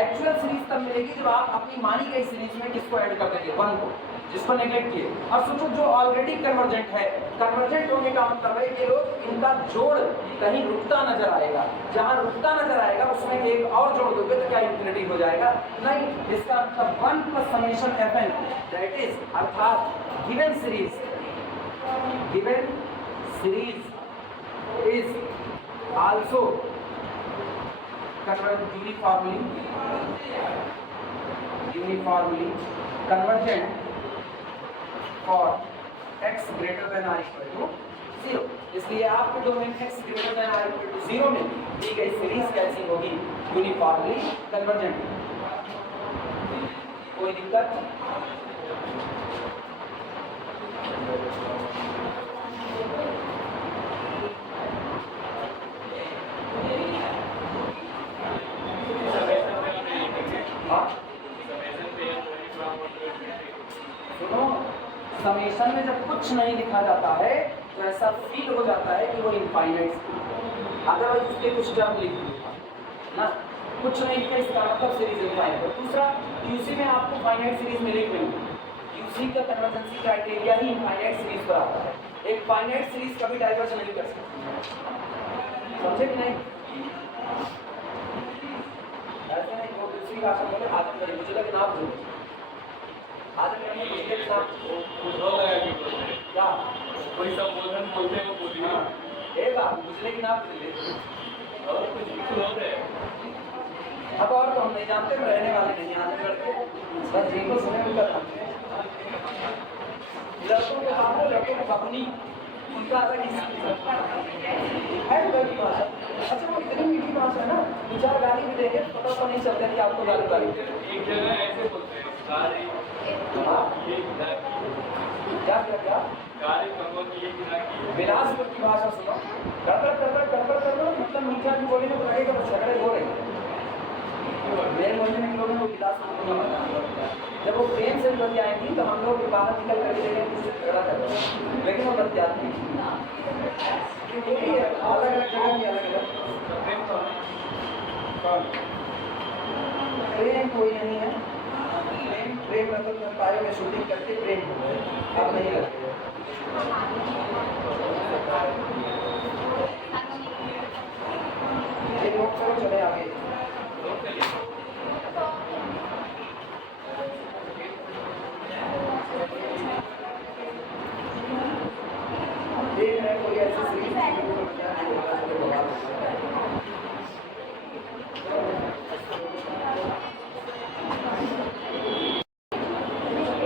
एक्चुअल सीरीज तब मिलेगी जब आप अपनी मानी गई सीरीज में किसको ऐड कर देंगे 1 को जिसको नेग्लेक्ट किए और सोचो जो ऑलरेडी कन्वर्जेंट है कन्वर्जेंट होने का मतलब है कि लोग इनका जोड़ कहीं रुकता नजर आएगा जहां रुकता नजर आएगा उसमें एक और जोड़ दोगे तो क्या इंफिनिटी हो जाएगा नहीं इसका मतलब 1 plus summation fn that is अर्थात given series is also uniformly convergent for x greater than or equal to 0 इसलिए आपके domain x greater than or equal to 0 में दी गई सीरीज कैसी होगी यूनिफॉर्मली कन्वर्जेंट कोई दिक्कत सुनो समेशन में जब कुछ नहीं लिखा जाता है तो ऐसा फील हो जाता है कि वो इनफाइनाइट अदरवाइज उसके कुछ टर्म लिख ना कुछ नहीं लिखा इसका मतलब सीरीज इनफाइनाइट है दूसरा क्यूसी में आपको फाइनाइट सीरीज मिलेगी नहीं क्यूसी का कन्वर्जेंसी क्राइटेरिया ही इनफाइनाइट सीरीज पर आता है एक फाइनाइट सीरीज कभी डाइवर्ज नहीं कर सकती समझे कि नहीं ऐसे नहीं वो दूसरी भाषा बोले आदत करें मुझे लगे नाम दो आदत करने के साथ क्या कोई संबोधन बोलते हैं वो बोलिए बात मुझे लेकिन आप और कुछ लोग हैं अब और तो हम नहीं जानते रहने वाले नहीं आने लड़के बस जिनको सुने उनका जानते लड़कों के सामने लड़कों को अपनी उनका अलग है की भाषा अच्छा वो इतनी मीठी भाषा है ना दो चार गाली भी देखे पता तो नहीं चलता कि आपको गाली गाली एक जगह ऐसे बोलते हैं गाली क्या क्या क्या गाली भगवान की एक गिरा की बिलासपुर की भाषा सुनो गड़बड़ मतलब मीठा भी बोले तो लगेगा वो झगड़े हो रहे समझ में हम लोगों को गिलास नहीं पता। जब वो प्रेम से बत्ती आएंगी तो हम लोग बाहर निकल कर झगड़ा कर रहे हैं, लेकिन वो बत्ती आती है वही है, अलग अलग जगह की अलग अलग। प्रेम कोई नहीं है, प्रेम प्रेम मतलब पाए में शूटिंग करके प्रेम हो गए, अब नहीं लगते। एक नोट करो, चले आगे। देख रहे कोई ऐसी सीरीज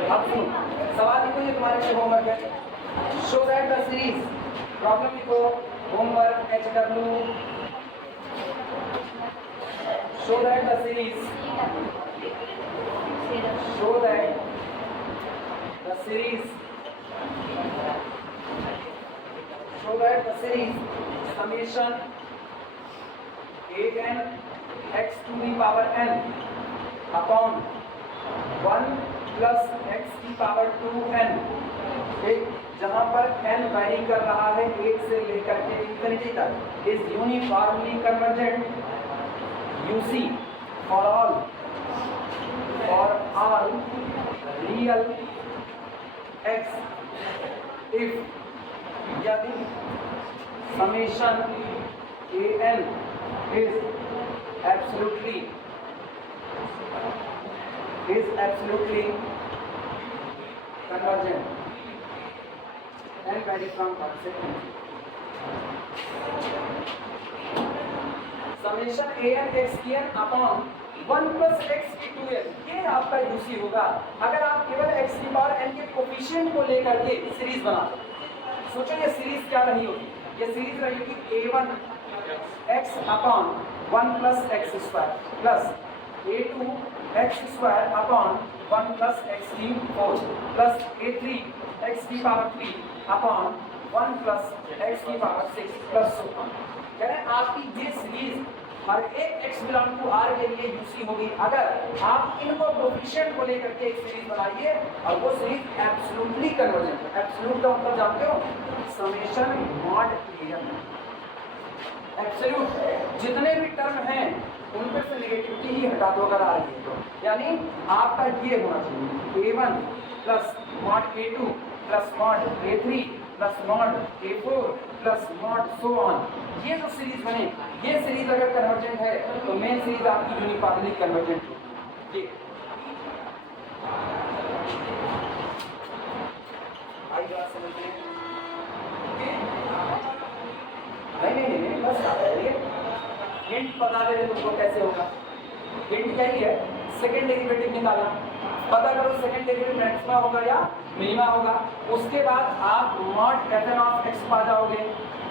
अब सुन, सवाल लिखो, ये तुम्हारे लिए होमवर्क है। Show that the series, problem लिखो, homework HW, show that the series, show that the series, show that the series summation an x to the power n upon 1 plus x की पावर 2n, एक जहां पर n वैरी कर रहा है 1 से लेकर के इंफिनिटी तक, is uniformly convergent UC for all real x if यदि summation an is absolutely convergent and varies from constant. Summation an x की n upon 1 plus x की 2n, ये आपका यूसी होगा अगर आप केवल x की पावर n के कोफिशिएंट को लेकर के सीरीज बना दो। सोचो ये सीरीज क्या रही होगी, ये सीरीज रहेगी a1 x upon 1 plus x square plus a2 x square upon 1 plus x की 4 plus a3 x की पावर 3 upon 1 plus x की पावर 6 plus so on। कह रहे हैं आपकी ये सीरीज हर एक x बिलोंग टू r के लिए यूसी होगी अगर आप इनको कोफिशिएंट को लेकर के एक सीरीज बनाइए और वो सीरीज एब्सोल्युटली कन्वर्जेंट है। एब्सोल्यूट का मतलब जानते हो, समेशन मॉड an, एब्सोल्यूट जितने भी टर्म हैं उनमें से नेगेटिविटी ही हटा दो अगर आ रही है तो, यानी आपका ये होना चाहिए a1 plus mod a2 plus mod a3 plus mod a4 plus mod so on. ये जो सीरीज बने, ये सीरीज अगर कन्वर्जेंट है तो मेन सीरीज आपकी यूनिफॉर्मली कन्वर्जेंट होगी। ये आई बात समझ में? नहीं बस हिंट बता दे रहे तुमको कैसे होगा। हिंट क्या ही है, सेकेंड डेरिवेटिव निकालना, पता करो सेकेंड डेरिवेटिव मैक्सिमा होगा या मिनिमा होगा। उसके बाद आप मॉड fn ऑफ x पा जाओगे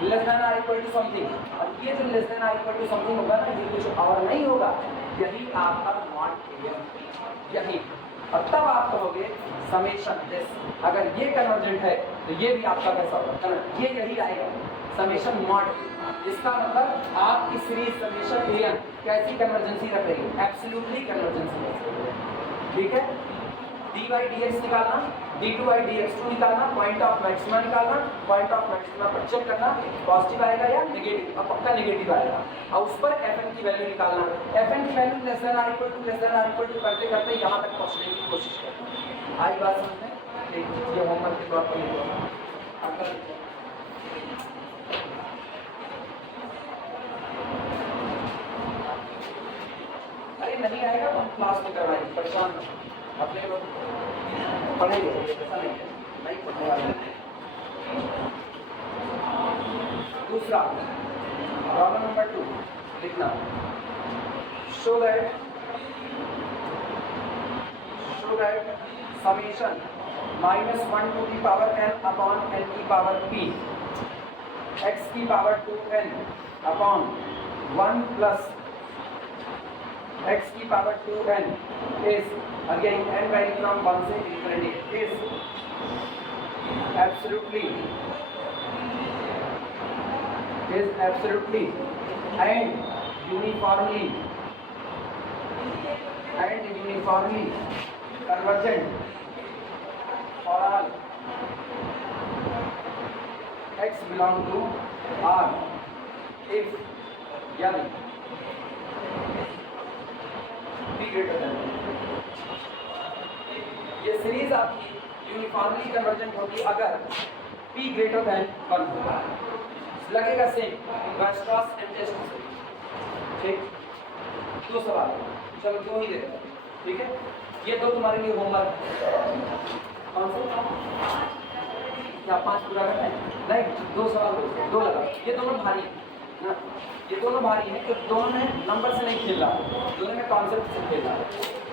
less than or equal to something, और ये जो less than or equal to something होगा ना, ये कुछ और नहीं होगा, यही आपका मॉड यही, और तब आप कहोगे समेशन दिस। अगर ये कन्वर्जेंट है तो ये भी आपका कैसा होगा, ये यही आएगा समेशन मॉड। इसका मतलब आपकी सीरीज समेशन an कैसी कन्वर्जेंसी रख रही है, एब्सोल्युटली कन्वर्जेंसी। ठीक है, dy dx निकालना, d2y dx2 निकालना, पॉइंट ऑफ मैक्सिमा निकालना, पॉइंट ऑफ मैक्सिमा पर चेक करना पॉजिटिव आएगा या नेगेटिव, अब पक्का नेगेटिव आएगा, और उस पर fn की वैल्यू निकालना। fn की value less than or equal to करते करते यहाँ तक पहुँचने की कोशिश करना। आई बात समझ में? ये होमवर्क के तौर पर लिखो। नहीं आएगा तो हम क्लास में करवाएंगे, परेशान अपने लोग पढ़ेंगे, ऐसा नहीं है, नहीं पढ़ने वाले। दूसरा प्रॉब्लम नंबर 2 लिखना, show that summation -1 to the power n upon n की पावर p x की power 2n upon 1 plus x की power 2n is again n varying from 1 से infinity is absolutely and uniformly uniformly convergent for all x belong to R if यानी p greater than ये सीरीज आपकी यूनिफॉर्मली कन्वर्जेंट होगी अगर p greater than 1 होगा। लगेगा सेम वेस्ट्रॉस एंड टेस्ट से। ठीक, दो सवाल, चलो दो ही दे दो, ठीक है। ये दो तुम्हारे लिए होमवर्क। कौन से? क्या 5 पूरा करना है? नहीं, दो सवाल दो लगा। ये दोनों भारी हैं ना, ये दोनों भारी हैं, तो दोनों में नंबर से नहीं खेल रहा, दोनों में कॉन्सेप्ट से खेल रहा है।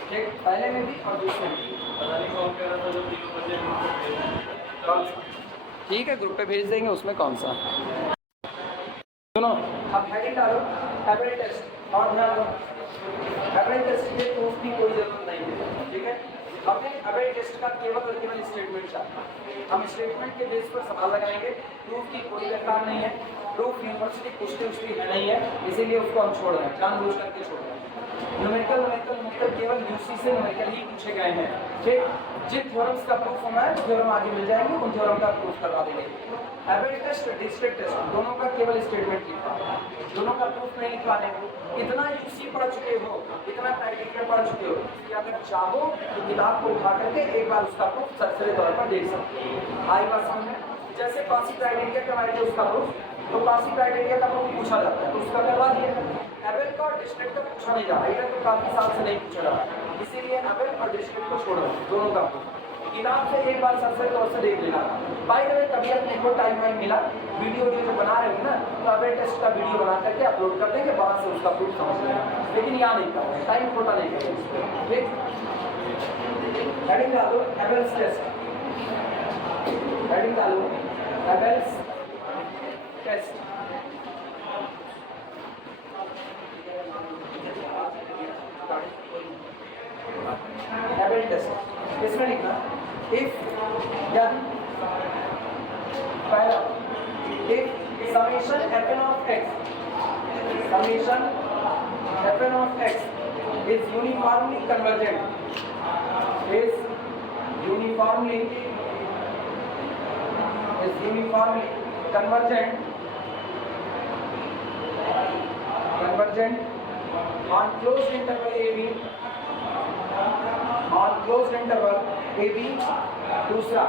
ठीक, पहले में भी और दूसरे में भी। पता नहीं कौन कह रहा था जो 0 ठीक है, ग्रुप पे भेज देंगे, उसमें कौन सा। सुनो, अब हेडिंग डालो एवरेज टेस्ट और ध्यान दो एवरेज टेस्ट के प्रूफ की कोई जरूरत नहीं है। ठीक है, हमने एवरेज टेस्ट का केवल और केवल स्टेटमेंट चाहा, हम स्टेटमेंट के बेस पर सवाल लगाएंगे। प्रूफ की कोई दरकार नहीं है, प्रूफ यूनिवर्सिटी पुष्टि उसकी है नहीं है, इसीलिए उसको हम छोड़ रहे हैं, जानबूझ करके छोड़ रहे हैं। न्यूमेरिकल केवल यूसी से न्यूमेरिकल ही पूछे गए हैं। ठीक, जिन थ्योरम्स का प्रूफ होना है थ्योरम आगे मिल जाएंगे, उन थ्योरम का प्रूफ करवा देंगे। एवरेज टेस्ट डिस्क्रीट टेस्ट दोनों का केवल स्टेटमेंट लिखवा, दोनों का प्रूफ नहीं लिखवाने। इतना यूसी पढ़ चुके हो, इतना क्राइटेरिया पढ़ चुके हो कि अगर चाहो तो किताब को उठा करके एक बार उसका प्रूफ सरसरी तौर पर देख सकते हो। आई बात समझ में? जैसे कौन सी क्राइटेरिया करवाएंगे उसका प्रूफ, तो कौन सी क्राइटेरिया का प्रूफ पूछा जाता है तो उसका करवा दिया। एवरेज का और डिस्क्रीट का पूछा नहीं जा रहा, इधर तो काफी साल से नहीं पूछा जा रहा, इसीलिए एवरेज और डिस्क्रीट को छोड़ दो, दोनों का प्रूफ किताब से एक बार सरसरी तौर से देख लेना। बाय द वे कभी अपने को टाइम वाइम मिला, वीडियो जो बना रहे हो ना, तो एवरेज टेस्ट का वीडियो बना करके अपलोड कर देंगे, वहाँ से उसका प्रूफ समझ लेना, लेकिन यहाँ नहीं करना, टाइम खोटा नहीं करेंगे। ठीक, हेडिंग डालो एवरेज टेस्ट, हेडिंग डालो एवरेज टेस्ट। एवरेज टेस्ट इसमें लिखना इफ या पहला if summation fn of x summation fn of x is uniformly convergent convergent on closed interval AB दूसरा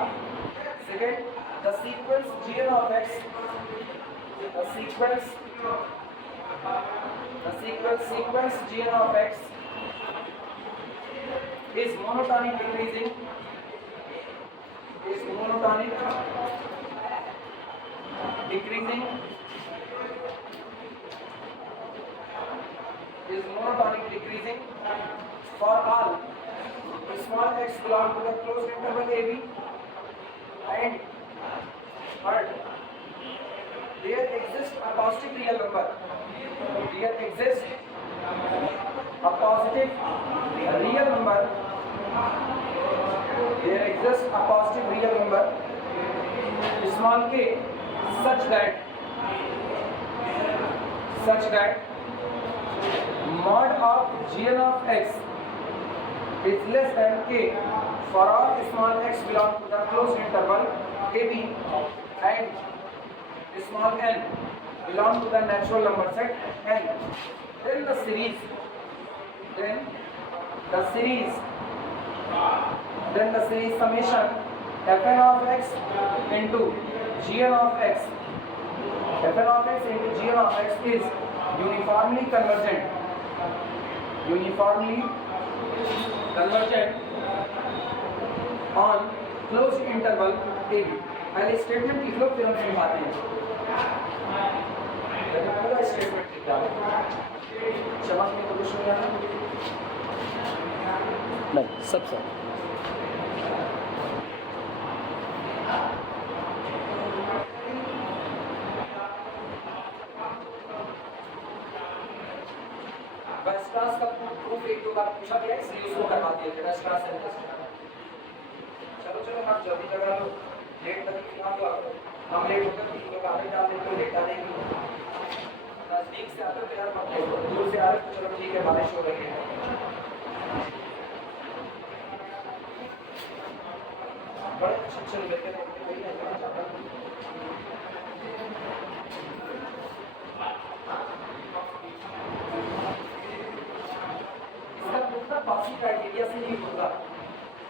second the sequence gn of x gn of x is monotonic decreasing for all small x belong to the closed interval AB and third there exists a positive real number small k such that mod of gn of x is less than k for all small x belong to the closed interval AB and small n belong to the natural number set n. Then the series summation fn of x into gn of x is uniformly convergent on closed interval AB. पहले स्टेटमेंट लिख लो, फिर हम समझाते हैं। पूरा स्टेटमेंट लिख डालो, समझ में तो कुछ नहीं आता नहीं, सब बस क्लास का प्रूफ एक दो बार पूछा गया, इसलिए उसको करवा दिया बस क्लास है। चलो आप जल्दी लगा लो, लेट लगी फिलहाल तो हम लेट होकर तुम लोग आगे डाल देते हो, लेट डालेंगे। नजदीक से आते हो तो यार मत लेट, दूर से आ रहे तो चलो ठीक है, बारिश हो रही है। इसका प्रूफ ना कॉची क्राइटेरिया से ही होगा,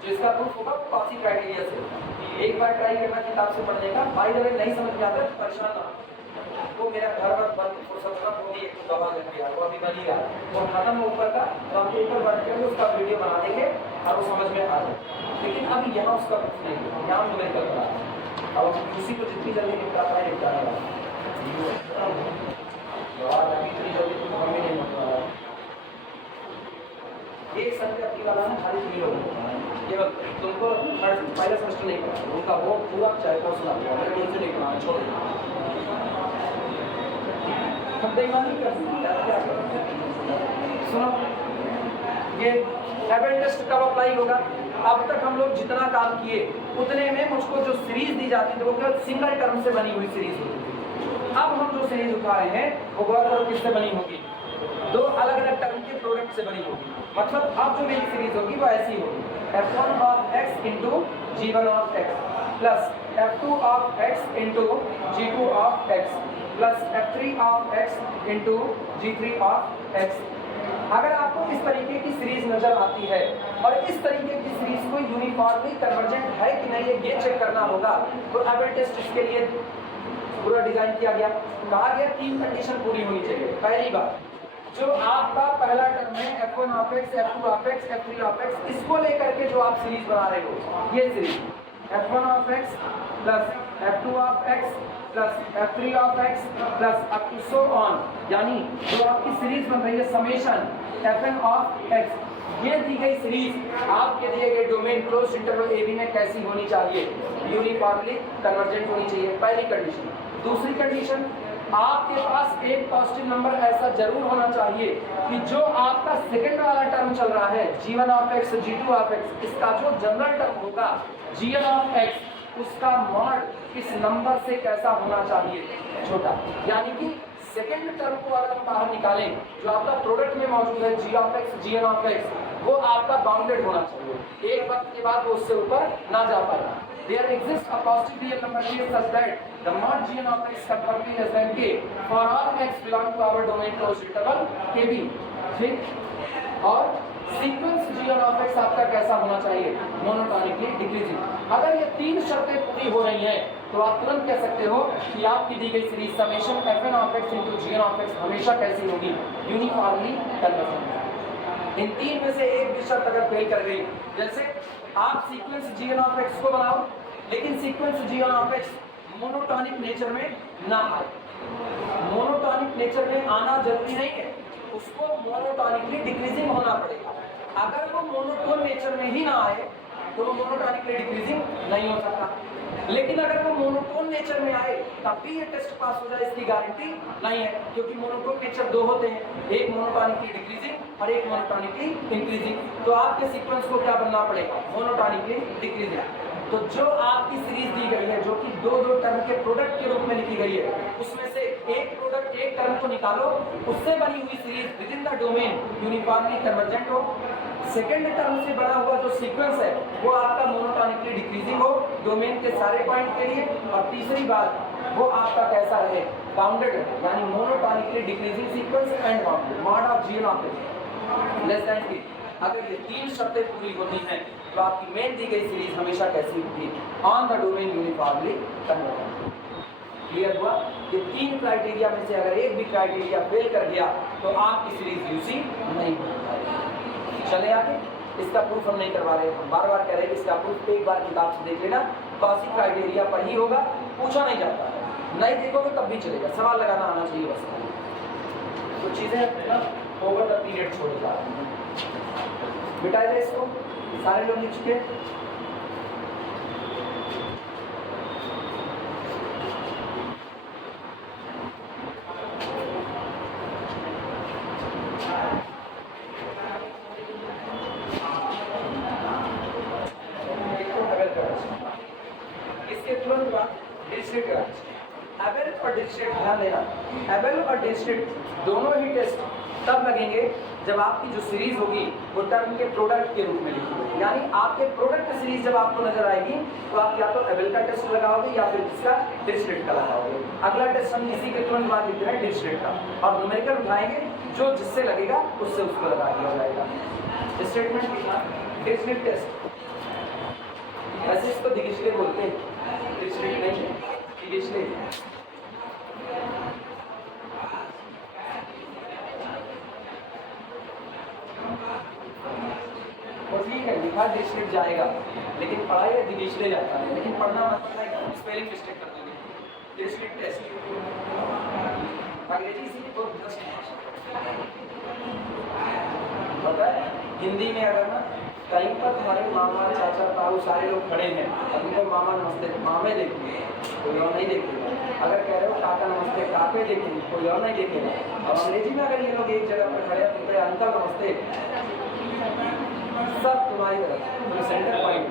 जो इसका प्रूफ होगा वो कॉची क्राइटेरिया से। एक बार ट्राई करना किताब से पढ़ने का, बाय द वे नहीं समझ में आता तो परेशान ना, वो मेरा घर पर बंद फुर्सत का वो एक दवा लग गया, वो अभी बनी रहा, वो खत्म ऊपर का, तो हम ऊपर बढ़ करके उसका वीडियो बना देंगे और वो समझ में आ जाए। लेकिन अभी यहाँ उसका कुछ नहीं है, यहाँ न्यूमेरिकल बना है, अब उसी को जितनी जल्दी निपटा पाए निपटाने वाला इतनी जल्दी तो हमें नहीं निपटा रहा। एक संख्या अपनी वाला ना खाली 3 लोग केवल तुमको पहले सेमेस्टर नहीं पढ़ा, उनका वो पूरा चाहे कोर्स ना दिया, मैंने उनसे नहीं पढ़ा, छोड़ दिया। हम बेईमानी कर सकते हैं, क्या करें? सुनो, ये एबेल टेस्ट कब अप्लाई होगा? अब तक हम लोग जितना काम किए उतने में मुझको जो सीरीज दी जाती थी वो केवल सिंगल टर्म से बनी हुई सीरीज होती थी। अब हम जो सीरीज उठा रहे हैं वो गौर करो किससे बनी होगी? 2 अलग अलग टर्म के प्रोडक्ट से बनी होगी। मतलब अब जो मेरी सीरीज होगी वो ऐसी होगी, f1 of x into g1 of x plus f2 of x into g2 of x plus f3 of x into g3 of x। अगर आपको इस तरीके की सीरीज नजर आती है और इस तरीके की सीरीज को यूनिफॉर्मली कन्वर्जेंट है कि नहीं ये चेक करना होगा, तो एबेल टेस्ट इसके लिए पूरा डिजाइन किया गया। कहा गया 3 कंडीशन पूरी होनी चाहिए। पहली बात, जो आपका पहला टर्म है f1 of x, f2 of x, f3 of x, इसको लेकर के जो आप सीरीज बना रहे हो, ये series f1 of x plus f2 of x plus f3 of x plus up to so on, यानी जो आपकी सीरीज बन रही है समेशन fn of x, ये दी गई सीरीज आपके दिए गए डोमेन क्लोज इंटरवल ab में कैसी होनी चाहिए? यूनिफॉर्मली कन्वर्जेंट होनी चाहिए, पहली कंडीशन। दूसरी कंडीशन, आपके पास एक पॉजिटिव नंबर ऐसा जरूर होना चाहिए कि जो आपका सेकंड वाला टर्म चल रहा है g1 of x, g2 of x, इसका जो जनरल टर्म होगा gn of x, उसका मॉड इस नंबर से कैसा होना चाहिए? छोटा। यानी कि सेकंड टर्म को अगर हम बाहर निकालें, जो आपका प्रोडक्ट में मौजूद है g of x, gn of x, वो आपका बाउंडेड होना चाहिए, एक वक्त के बाद वो उससे ऊपर ना जा पाए। There exists a positive real number k such that the mod gn of x can be less than k for all x belong to our domain closed interval kb। ठीक? और सीक्वेंस gn of x आपका कैसा होना चाहिए? Monotonically decreasing. अगर ये 3 शर्तें पूरी हो रही हैं तो आप तुरंत कह सकते हो कि आपकी दी गई series summation fn of x into gn of x हमेशा कैसी होगी? Uniformly convergent. इन 3 में से एक भी शर्त अगर फेल कर गई, जैसे आप सीक्वेंस gn of x को बनाओ लेकिन sequence gn of x monotonic nature में ना आए। मोनोटोनिक नेचर में आना जरूरी नहीं है, उसको मोनोटोनिकली डिक्रीजिंग होना पड़ेगा। अगर वो मोनोटोन नेचर में ही ना आए तो वो मोनोटोनिकली डिक्रीजिंग नहीं हो सकता। लेकिन अगर वो मोनोटोन नेचर में आए तब भी ये टेस्ट पास हो जाए इसकी गारंटी नहीं है, क्योंकि मोनोटोन नेचर 2 होते हैं, एक मोनोटोनिकली डिक्रीजिंग और एक मोनोटोनिकली इंक्रीजिंग। तो आपके सीक्वेंस को क्या बनना पड़ेगा? Monotonically decreasing. तो जो आपकी सीरीज दी गई है जो कि 2 टर्म के प्रोडक्ट के रूप में लिखी गई है, उसमें से एक प्रोडक्ट एक टर्म को निकालो, उससे बनी हुई series with in the domain uniformly convergent हो। सेकेंड टर्म से बना हुआ जो सीक्वेंस है वो आपका मोनोटोनिकली डिक्रीजिंग हो डोमेन के सारे पॉइंट के लिए। और तीसरी बात, वो आपका कैसा रहे? बाउंडेड है, यानी monotonically decreasing sequence and bounded mod of gn of x less then k। अगर ये 3 शर्तें पूरी होती हैं तो आपकी मेन दी गई सीरीज हमेशा कैसी होगी? On the domain uniformly convergent. Clear हुआ? ये 3 क्राइटेरिया में से अगर एक भी क्राइटेरिया फेल कर गया तो आपकी सीरीज यूसी नहीं हो पाएगी। चले आगे, इसका प्रूफ हम नहीं करवा रहे, हम बार बार कह रहे हैं कि इसका प्रूफ एक बार किताब से देख लेना, कौसी क्राइटेरिया पर ही होगा, पूछा नहीं जाता है, नहीं देखोगे तब भी चलेगा, सवाल लगाना आना चाहिए बस। कुछ चीजें ना ओवर द पीरियड छोड़ जा रही हैं, मिटाए जाए इसको, सारे लोग लिख चुके। इसके तुरंत बाद डिरिचलेट ध्यान देना, एबेल और डिरिचलेट दोनों ही टेस्ट तब लगेंगे जब आपकी जो सीरीज होगी वो टर्म के प्रोडक्ट के रूप में लिखी होगी। यानी आपके प्रोडक्ट सीरीज जब आपको नजर आएगी तो आप या तो एबेल का टेस्ट लगाओगे या फिर इसका डिरिचलेट का लगाओगे। अगला टेस्ट हम इसी के तुरंत बाद लिखते हैं डिरिचलेट का, और न्यूमेरिकल उठाएंगे जो जिससे लगेगा उससे उसको लगा दिया जाएगा। स्टेटमेंट लिखना डिरिचलेट टेस्ट, ऐसे इसको डिरिचलेट बोलते हैं, डिरिचलेट नहीं है, डिरिचलेट। और ठीक है लिखा डिरिचलेट जाएगा, लेकिन पढ़ाई डिरिचलेट जाता है, लेकिन पढ़ना मतलब है स्पेलिंग मिस्टेक कर दोगे। डिरिचलेट टेस्ट अंग्रेजी से तो पता है, हिंदी में अगर ना कहीं पर तुम्हारे मामा चाचा ताऊ सारे लोग खड़े हैं और तुमको मामा नमस्ते मामे देखेंगे, कोई और नहीं देखेगा। अगर कह रहे हो काका नमस्ते काके देखेंगे, कोई और नहीं देखेगा। और अंग्रेजी में अगर ये लोग एक जगह पर खड़े हैं तो कहे अंकल नमस्ते, सब तुम्हारी तरफ तो सेंटर पॉइंट।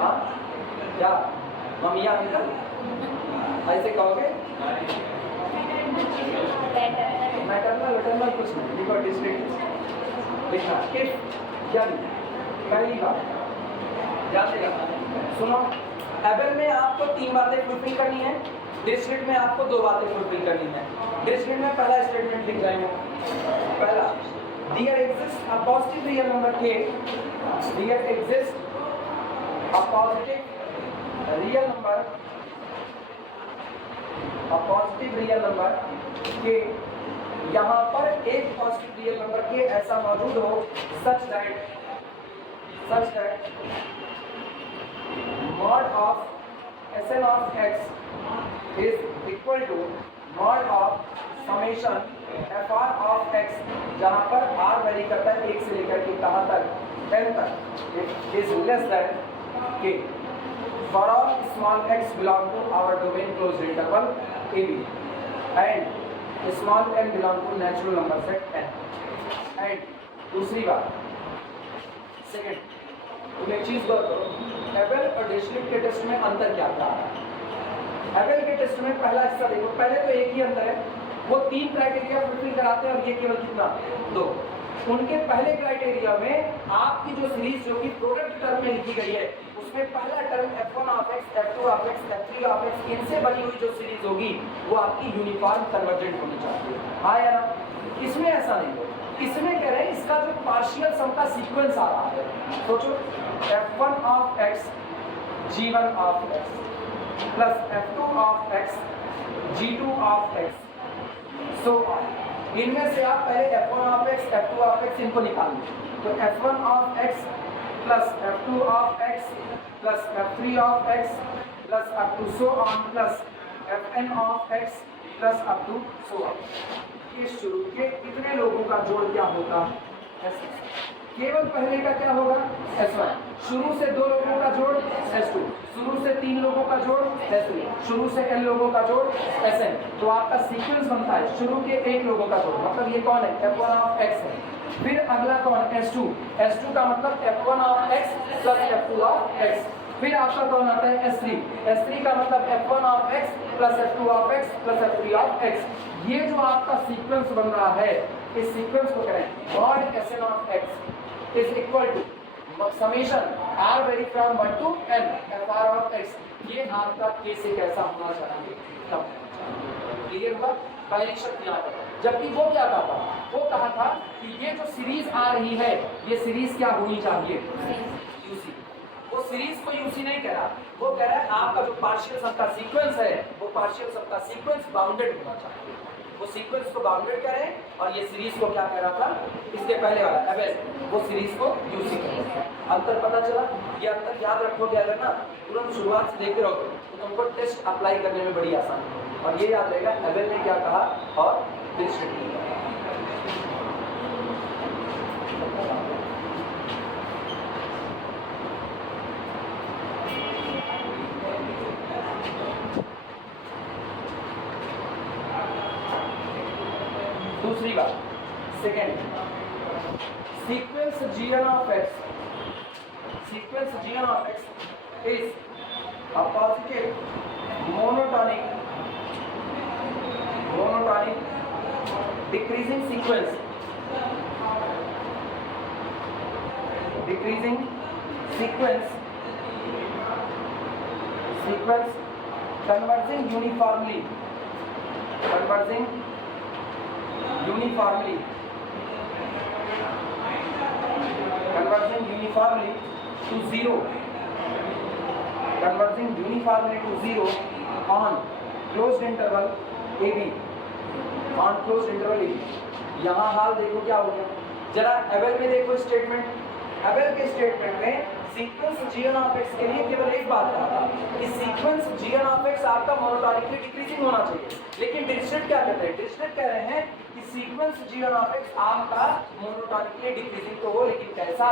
हाँ क्या मम्मिया अंकल ऐसे कहोगे? मैटरनल वेटरनल कुछ नहीं, लिखो डिस्ट्रिक्ट लिखना। इफ यानी पहली बात ध्यान देगा, सुनो, एबेल में आपको 3 बातें फुलफिल करनी है, डिरिचलेट में आपको 2 बातें फुलफिल करनी है। डिरिचलेट में पहला स्टेटमेंट लिख रहे हैं, पहला There exists a positive real number k. There exists a positive real number. A positive real number k. यहाँ पर एक पॉजिटिव रियल नंबर के ऐसा मौजूद हो such that mod of Sn of x is equal to mod of summation fr of x, जहाँ पर r वेरी करता है 1 से लेकर के कहाँ तक n तक, is less than k for all small x belong to our domain closed interval AB and small n belong to natural number set n। and दूसरी बात सेकंड, तुम एक चीज गौर करो, एबेल और डिरिचलेट के टेस्ट में अंतर क्या था। एबेल के टेस्ट में पहला हिस्सा देखो, पहले तो एक ही अंतर है, वो 3 क्राइटेरिया फुलफिल कराते हैं और ये केवल कितना 2। उनके पहले क्राइटेरिया में आपकी जो सीरीज जो कि प्रोडक्ट टर्म में लिखी गई है उसमें पहला term f1 of x, f2 of x, f3 of x इनसे बनी हुई जो सीरीज होगी वो आपकी यूनिफॉर्म कन्वर्जेंट होनी चाहिए। हाँ या ना? इसमें ऐसा नहीं है, इसमें कह रहे हैं इसका जो पार्शियल सम का सीक्वेंस आ रहा है, सोचो f1 of x g1 of x plus f2 of x g2 of x, सो इनमें से आप पहले f1 of x, f2 of x इनको निकाल लो, तो f1 of x plus f2 of x plus f3 of x plus up to so on plus fn of x plus up to so on. ये शुरू के इतने लोगों का जोड़ क्या होगा S6, केवल पहले का क्या होगा S1, शुरू से 2 लोगों का जोड़ S2, शुरू से 3 लोगों का जोड़ S3, शुरू से n लोगों का जोड़ Sn। तो आपका सीक्वेंस बनता है शुरू के 1 लोगों का जोड़, मतलब ये कौन है f1 ऑफ x है, फिर अगला कौन S2, S2 का मतलब f1 of x plus f2 of x, फिर आपका कौन आता है S3, S3 का मतलब f1 of x plus f2 of x plus f3 of x। ये जो आपका सीक्वेंस बन रहा है, इस सीक्वेंस को करें mod Sn of x is equal to summation r vary from 1 to n fr of x। ये आपका k से कैसा होना चाहिए, क्लियर हुआ? पहली शर्त यहाँ पर, जबकि वो क्या कहा था, वो कहा था कि ये जो सीरीज आ रही है ये सीरीज क्या होनी चाहिए यूसी। वो सीरीज को यूसी नहीं कह रहा, वो कह रहा है आपका जो पार्शियल सम का सीक्वेंस है वो पार्शियल सम का सीक्वेंस बाउंडेड होना चाहिए। वो सीक्वेंस को बाउंडेड करें और ये सीरीज को क्या कह रहा था, इसके पहले वाला एबेल, वो सीरीज को यूसी कह रहा था। अंतर पता चला? ये अंतर याद रखोगे अगर ना, तुरंत शुरुआत से देखते रहोगे तो तुमको टेस्ट अप्लाई करने में बड़ी आसानी है। और ये याद रहेगा एबेल ने क्या कहा और डिरिचलेट ने क्या कहा। दूसरी बात, second, sequence gn of x, sequence gn of x is a positive monotonic decreasing sequence decreasing sequence converging uniformly to zero on closed interval AB यहाँ हाल देखो क्या हो गया, जरा एबेल में देखो स्टेटमेंट। एबेल के स्टेटमेंट में सीक्वेंस gn ऑफ x के लिए केवल एक बात कहा था कि सीक्वेंस gn ऑफ x आपका मोनोटोनिकली डिक्रीजिंग होना चाहिए, लेकिन डिरिचलेट क्या कहते हैं? डिरिचलेट कह रहे हैं कि सीक्वेंस gn ऑफ x आपका मोनोटोनिकली डिक्रीजिंग तो हो, लेकिन कैसा?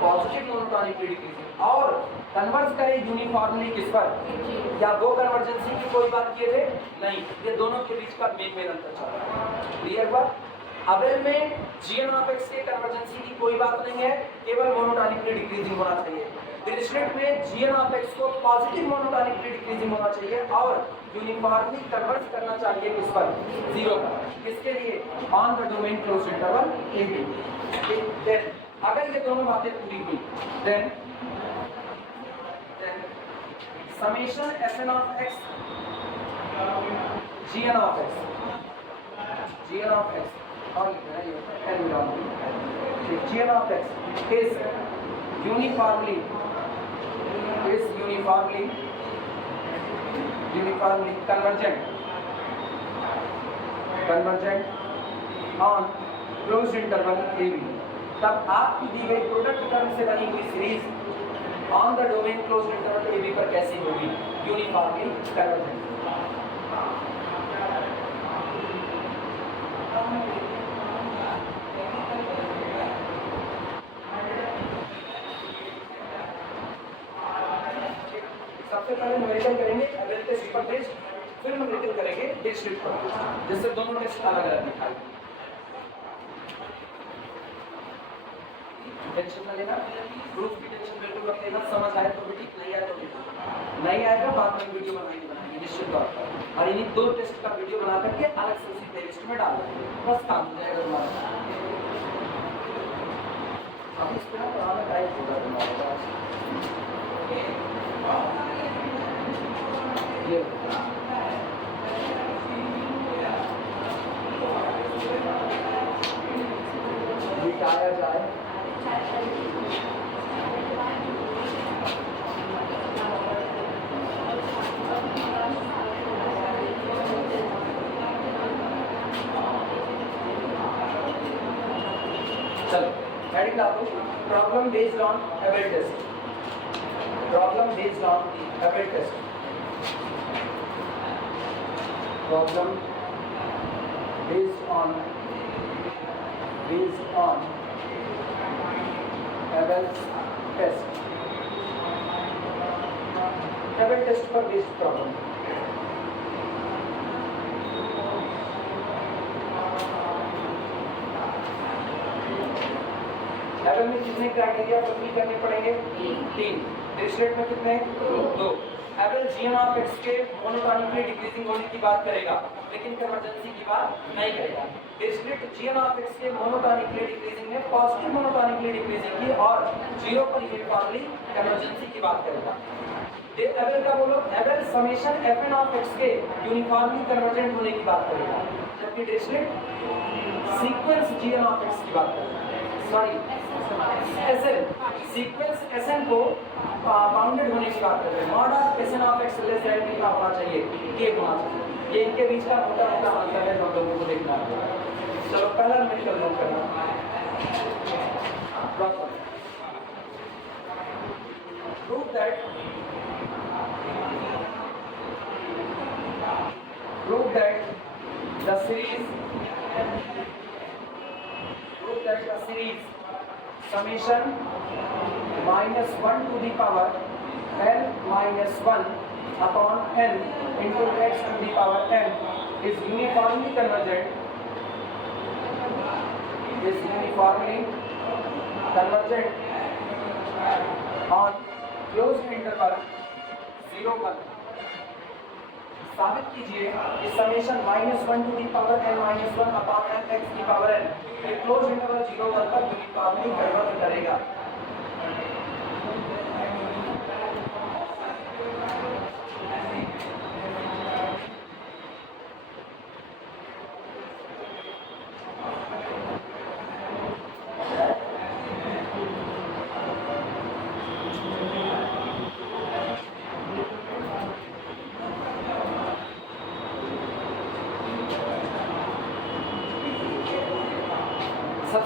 पॉजिटिव मोनोटोनिकली डिक्रीजिंग, और कन्वर्ज करे यूनिफॉर्मली किस पर? या वो कन्वर्जेंसी की कोई बात किए थे? नहीं, ये दोनों के बीच का मेन अंतर चल रहा है। क्लियर बात? अबेल में gn ऑफ x के कन्वर्जेंसी की कोई बात नहीं है, केवल मोनोटोनिकली डिक्रीजिंग होना चाहिए। डिरिचलेट में gn ऑफ x को पॉजिटिव मोनोटोनिकली डिक्रीजिंग होना चाहिए और यूनिफॉर्मली कन्वर्ज करना चाहिए किस पर? 0 पर। किसके लिए? On the domain close interval AB। Then अगर ये दोनों बातें पूरी हुई, then summation Fn of x gn of x और लिखना है ये n gram gn of x is uniformly convergent on closed interval AB। तब आपकी दी गई प्रोडक्ट टर्म से बनी हुई series on the domain closed interval AB पर कैसी होगी? Uniformly convergent. सबसे पहले न्यूमेरिकल करेंगे एबेल टेस्ट पर टेस्ट, फिर न्यूमेरिकल करेंगे डिरिचलेट पर, जिससे दोनों टेस्ट अलग अलग दिखाई। टेंशन ना लेना, प्रूफ की टेंशन बिल्कुल मत लेना। समझ आए तो ठीक, नहीं आए तो नहीं आएगा, बाद में वीडियो बनाएंगे निश्चित तौर पर, और इन्हीं 2 टेस्ट का वीडियो बना करके अलग से उसी प्लेलिस्ट में डाल देंगे, बस काम हो जाएगा तुम्हारा। अब इस तरह पुराना टाइप होगा तुम्हारा ये बिठाया जाए। चलो हेडिंग डालो, problem based on Abel test. Problem based on Abel test. Problem based on Abel test. Abel test पर बेस्ड प्रॉब्लम। एबेल में कितने क्राइटेरिया फुलफिल करने पड़ेंगे? 3। डिरिचलेट में कितने? 2। एबेल gn ऑफ x के मोनोटोनिकली डिक्रीजिंग होने की बात करेगा, लेकिन कन्वर्जेंसी की बात नहीं करेगा। डिरिचलेट gn ऑफ x के मोनोटोनिकली डिक्रीजिंग में पॉजिटिव मोनोटोनिकली डिक्रीजिंग की और 0 पर यूनिफॉर्मली कन्वर्जेंसी की बात करेगा। एबेल का बोलो, Abel summation Fn of x के यूनिफॉर्मली कन्वर्जेंट होने की बात करेगा, जबकि Dirichlet sequence gn of x की बात करेगा। सॉरी SN सीक्वेंस SN को बाउंडेड होने की बात करते हैं। Mod of SN of x less than कितना होना चाहिए? k होना चाहिए। ये इनके बीच का मोटा अंतर है जो हम लोगों को देखना है। चलो पहला न्यूमेरिकल नोट करना। Prove that the series summation -1 to the power n minus 1 upon n into x to the power n is uniformly convergent on closed interval 0 1। साबित कीजिए कि summation -1 to the power n minus 1 upon n x की पावर n एक क्लोज इंटरवल 0 1 पर यूनिफॉर्मली कन्वर्ज करेगा।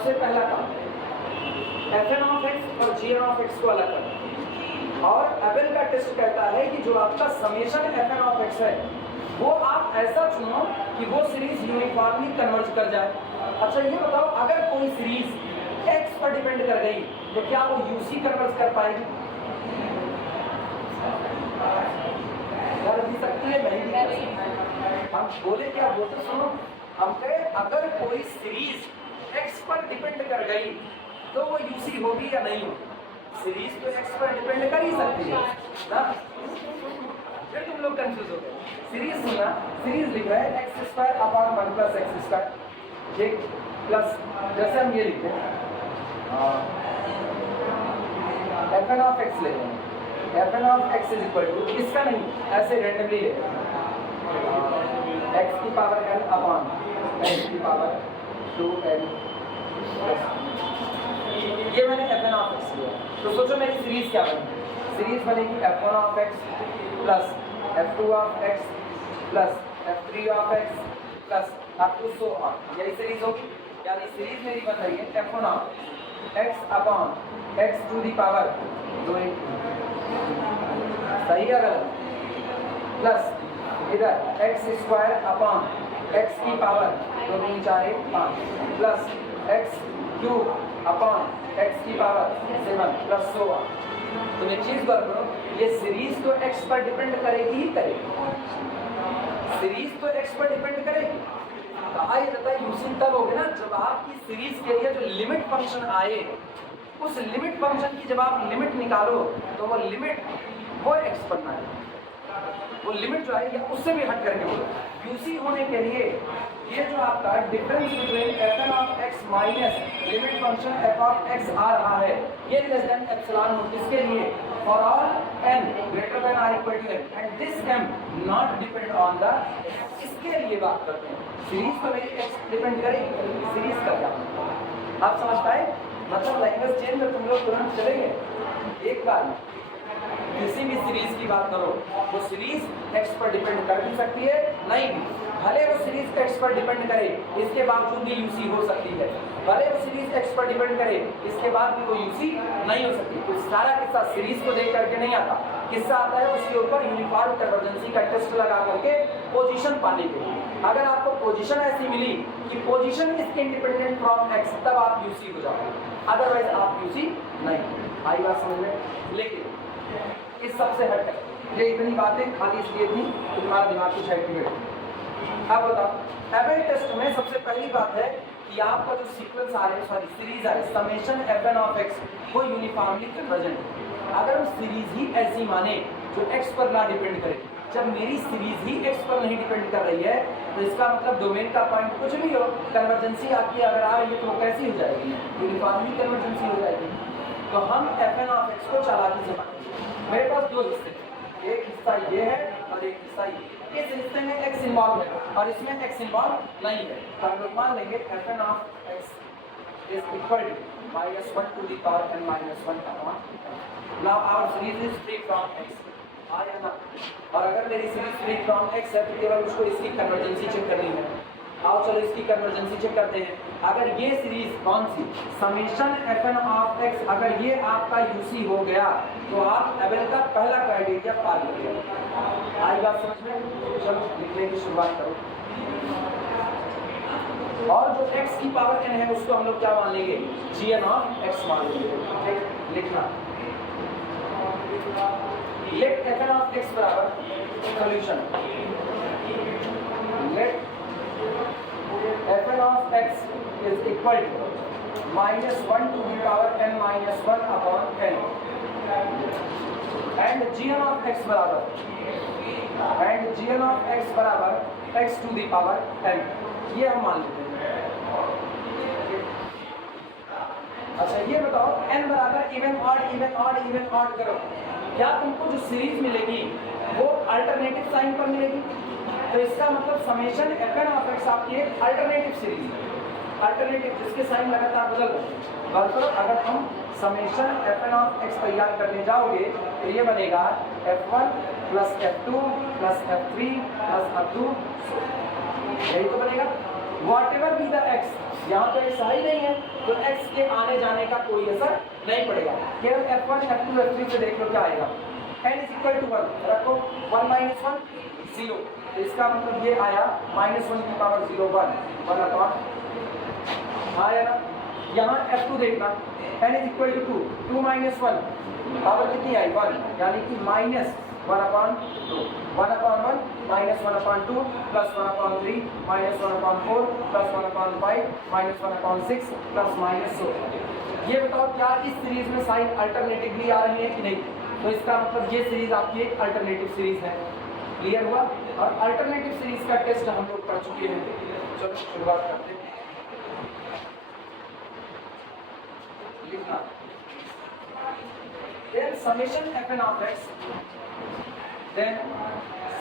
सबसे पहला काम fn ऑफ x और gn ऑफ x को अलग करना। और एबेल का टेस्ट कहता है कि जो आपका समेशन fn ऑफ x है वो आप ऐसा चुनो कि वो सीरीज यूनिफॉर्मली कन्वर्ज कर जाए। अच्छा ये बताओ, अगर कोई सीरीज x पर डिपेंड कर गई तो क्या वो यूसी कन्वर्ज कर पाएगी? कर भी सकती है, नहीं भी कर सकती। हम बोले क्या, वो तो सुनो, हम कहे अगर कोई सीरीज x पर डिपेंड कर गई तो वो यूसी होगी या नहीं होगी? सीरीज तो x पर डिपेंड कर ही सकती है ना। फिर तुम लोग कंफ्यूज हो गए। सीरीज सुना, सीरीज लिख रहा है x square upon 1 plus x square, ठीक, प्लस जैसे हम ये लिखते हैं fn ऑफ x ले लेंगे, fn of x is equal to, इसका नहीं, ऐसे रैंडमली ले x की पावर n अपॉन x की पावर 2n, ये मैंने fn ऑफ x लिया। तो सोचो मेरी सीरीज क्या बनेगी? सीरीज बनेगी f1 of x plus f2 of x plus f3 of x plus up to so on, यही सीरीज होगी। यानी सीरीज मेरी बन रही है f1 of x upon x to the power 2, सही है गलत? प्लस इधर x स्क्वायर अपॉन x की power 2 3 4 1 5 plus x cube upon x की पावर 7 प्लस सो ऑन। तो एक चीज बात करो, ये सीरीज तो x पर डिपेंड करेगी ही करेगी, सीरीज तो x पर डिपेंड करेगी। कहा ये जाता है यूसी तब होगा ना जब आपकी सीरीज के लिए जो लिमिट फंक्शन आए, उस लिमिट फंक्शन की जब आप लिमिट निकालो तो वो लिमिट वो x पर ना आए, वो लिमिट जो है या उससे भी हट करके बोलो। यूसी होने के लिए ये जो आपका difference between fn of x minus limit function f of x आ रहा है, ये लेस देन एप्सिलॉन नॉट, इसके लिए for all n greater than और equal to n and this m not depend on the, इसके लिए बात करते हैं। सीरीज पर मेरी x डिपेंड करेगी, सीरीज का क्या आप समझ पाए? मतलब लैंग्वेज चेंज में तुम लोग तुरंत चलेंगे। एक बार किसी भी सीरीज की बात करो, वो सीरीज x पर डिपेंड कर भी सकती है, नहीं भी, भले वो सीरीज x पर डिपेंड करे इसके बावजूद भी यूसी हो सकती है, भले वो सीरीज x पर डिपेंड करे इसके बाद भी वो यूसी नहीं हो सकती। तो सारा किस्सा सीरीज को देख करके नहीं आता, किस्सा आता है उसके ऊपर यूनिफॉर्म कन्वर्जेंसी का टेस्ट लगा करके पोजीशन पाने के लिए। अगर आपको पोजीशन ऐसी मिली कि position is independent from x, तब आप यूसी हो जाओगे, अदरवाइज आप यूसी नहीं। आई बात समझ में? लेकिन इस सबसे हटकर ये इतनी बातें खाली इसलिए थी कि तुम्हारा दिमाग कुछ एक्टिवेट। अब बताओ एबेल टेस्ट में सबसे पहली बात है कि आपका जो सीक्वेंस आ रहा है, सॉरी सीरीज आ रही है, समेशन fn ऑफ x, वो यूनिफॉर्मली कन्वर्जेंट है। अगर हम सीरीज ही ऐसी माने जो x पर ना डिपेंड करे, जब मेरी सीरीज ही x पर नहीं डिपेंड कर रही है तो इसका मतलब डोमेन का पॉइंट कुछ भी हो, कन्वर्जेंसी आपकी अगर आ रही है तो वो कैसी हो जाएगी? यूनिफॉर्मली कन्वर्जेंसी हो जाएगी। तो हम fn ऑफ x को चालाकी से मानेंगे। मेरे पास दो हिस्से हैं, एक हिस्सा ये है और एक हिस्सा ये। इस हिस्से में x इन्वॉल्व है और इसमें x इन्वॉल्व नहीं है, तो हम लोग मान लेंगे fn of x is equal to -1 to the power n - 1 upon. Now our series is free from x, आया ना? और अगर मेरी सीरीज फ्री फ्रॉम x है तो केवल उसको इसकी कन्वर्जेंसी चेक करनी है। आओ चलो इसकी कन्वर्जेंसी चेक करते हैं। अगर ये सीरीज कौन सी समेशन fn ऑफ x, अगर ये आपका यूसी हो गया तो आप एबेल का पहला क्राइटेरिया पार कर लिया। आई बात समझ में? चलो लिखने की शुरुआत करो। और जो x की पावर n है उसको हम लोग क्या मान लेंगे? gn ऑफ x मान लेंगे। लिखना लेट fn ऑफ x बराबर solution, let fn of x is equal to -1 to the power n - 1 upon n and gn of x बराबर x to the power n, ये हम मान लेते हैं। अच्छा ये बताओ n बराबर इवन ऑड करो, क्या तुमको जो सीरीज मिलेगी वो अल्टरनेटिव साइन पर मिलेगी? तो इसका मतलब समेशन fn ऑफ x आपकी एक अल्टरनेटिव सीरीज है, अल्टरनेटिव जिसके साइन लगातार बदल रहे हैं। बल्कि अगर हम समेशन fn ऑफ x तैयार करने जाओगे तो ये बनेगा f1 plus f2 plus f3 plus f2, यही तो बनेगा। whatever be the x, यहाँ तो x ही नहीं है तो x के आने जाने का कोई असर नहीं पड़ेगा। केवल f1 f2 f3 से देख लो क्या आएगा। n is equal to 1 रखो, 1 minus 1 0, इसका मतलब ये आया -1 की पावर 0 1 अपॉन, आया ना। यहाँ f2 देखना, n is equal to 2 minus 1 power कितनी आई 1, यानी कि -1 upon 2, 1 upon 1 minus 1 upon 2 plus 1 upon 3 minus 1 upon 4 plus 1 upon 5 minus 1 upon 6 plus minus so। ये बताओ क्या इस सीरीज में साइन अल्टरनेटिवली आ रही है कि नहीं? तो इसका मतलब ये सीरीज आपकी एक अल्टरनेटिव सीरीज है। क्लियर हुआ? और अल्टरनेटिव सीरीज का टेस्ट हम लोग कर चुके हैं। चलो शुरुआत करते हैं। लिखना then summation fn of x, then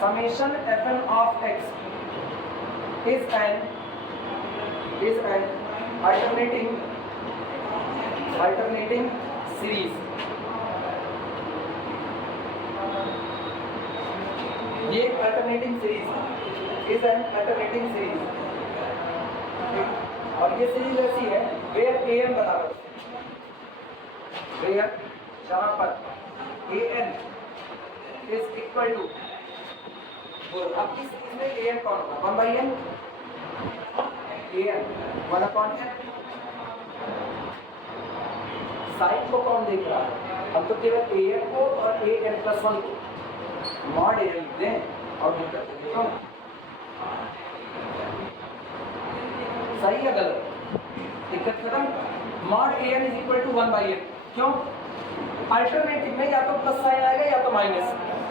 summation fn of x is an alternating series। ये एक अल्टरनेटिंग सीरीज है, इज एन अल्टरनेटिंग सीरीज, और ये सीरीज ऐसी है वेयर an बराबर, वेयर जहां पर an इज इक्वल टू, अब इस सीरीज में an कौन होगा? 1 by n, an 1 upon n। Sign को कौन देख रहा है? हम तो केवल an को और an plus 1 को मॉड an लिख दें और लिख करते देखो सही है गलत, दिक्कत खत्म। Mod an is equal to 1 by n, क्यों? अल्टरनेटिव में या तो प्लस साइन आएगा या तो माइनस,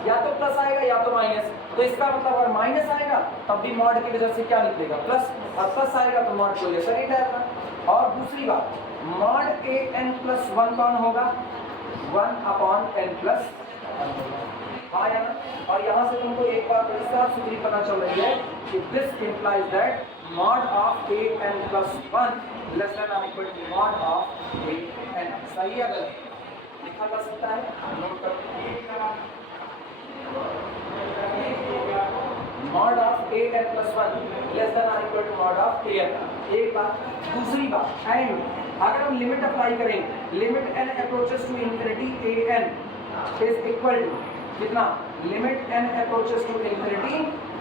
या तो प्लस आएगा या तो माइनस, तो इसका मतलब अगर माइनस आएगा तब भी मॉड की वजह से क्या निकलेगा? प्लस, और प्लस आएगा तो मॉड को लेकर ही जाएगा। और दूसरी बात, मॉड an प्लस 1 कौन होगा? 1 अपॉन n प्लस, हाँ या ना? और यहाँ से तुमको एक बात बड़ी साफ सुथरी पता चल रही है कि this implies that mod of an plus 1 less than और equal to mod of an। सही है गलत? लिखा जा सकता है, नोट कर। Mod of an plus 1 less than और equal to mod of an, एक बात। दूसरी बात, एंड अगर हम लिमिट अप्लाई करें, limit n approaches to infinity an is equal to कितना? Limit n approaches to infinity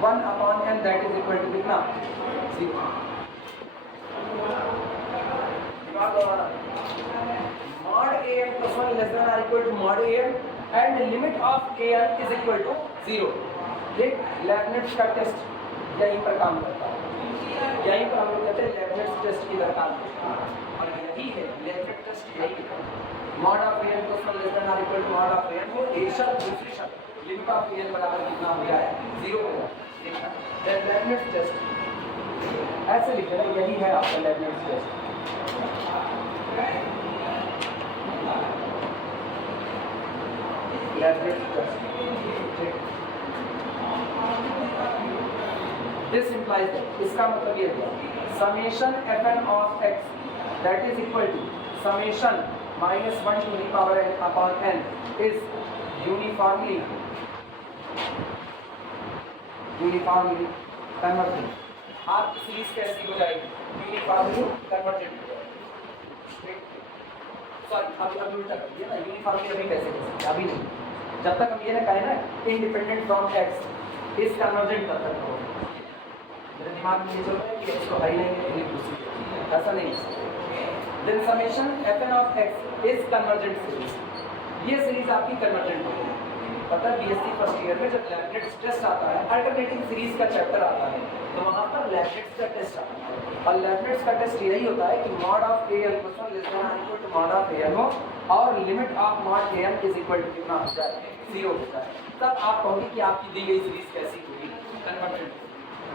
1 upon n that is equal to कितना? 0। दिमाग लगाना, mod an plus 1 less than or equal to mod an and limit of an is equal to 0। ये लेबनिट्ज का टेस्ट यहीं पर काम करता है, यहीं पर हम लोग कहते हैं लेबनिट्ज टेस्ट की दरकार है, और यही है लेबनिट्ज टेस्ट, यही है। mod of an plus 1 less than or equal to mod of an हो, एक शर्त, दूसरी शर्त limit of an बराबर कितना हो जाए? 0 हो जाए। देखना then लेबनिट्ज टेस्ट ऐसे लिख देना, यही है आपका लेबनिट्ज टेस्ट। This implies that, इसका मतलब ये हुआ summation fn of x that is equal to summation minus 1 to the power n upon n is uniformly convergent। आपकी सीरीज कैसी हो जाएगी? Uniformly convergent. सॉरी अभी उल्टा कर दिया ना, यूनिफॉर्मली अभी कैसे कर सकते? अभी नहीं, जब तक हम ये ना कहें ना independent from x is convergent तब तक हो। मेरे दिमाग में ये चल रहा है कि इसको हरी नहीं है, ऐसा नहीं है। Then summation fn of x is convergent series, ये सीरीज आपकी कन्वर्जेंट होगी। पता है बीएससी फर्स्ट ईयर में जब लेबनिट्ज टेस्ट आता है, अल्टरनेटिंग सीरीज का चैप्टर आता है, तो वहाँ पर लेबनिट्ज का टेस्ट आता है, और लेबनिट्ज का टेस्ट यही होता है कि mod of an plus 1 less than or equal to mod of an हो, और limit of mod an is equal to कितना हो जाए? 0 हो जाए। तब आप कहोगे कि आपकी दी गई सीरीज कैसी होगी? कन्वर्जेंट।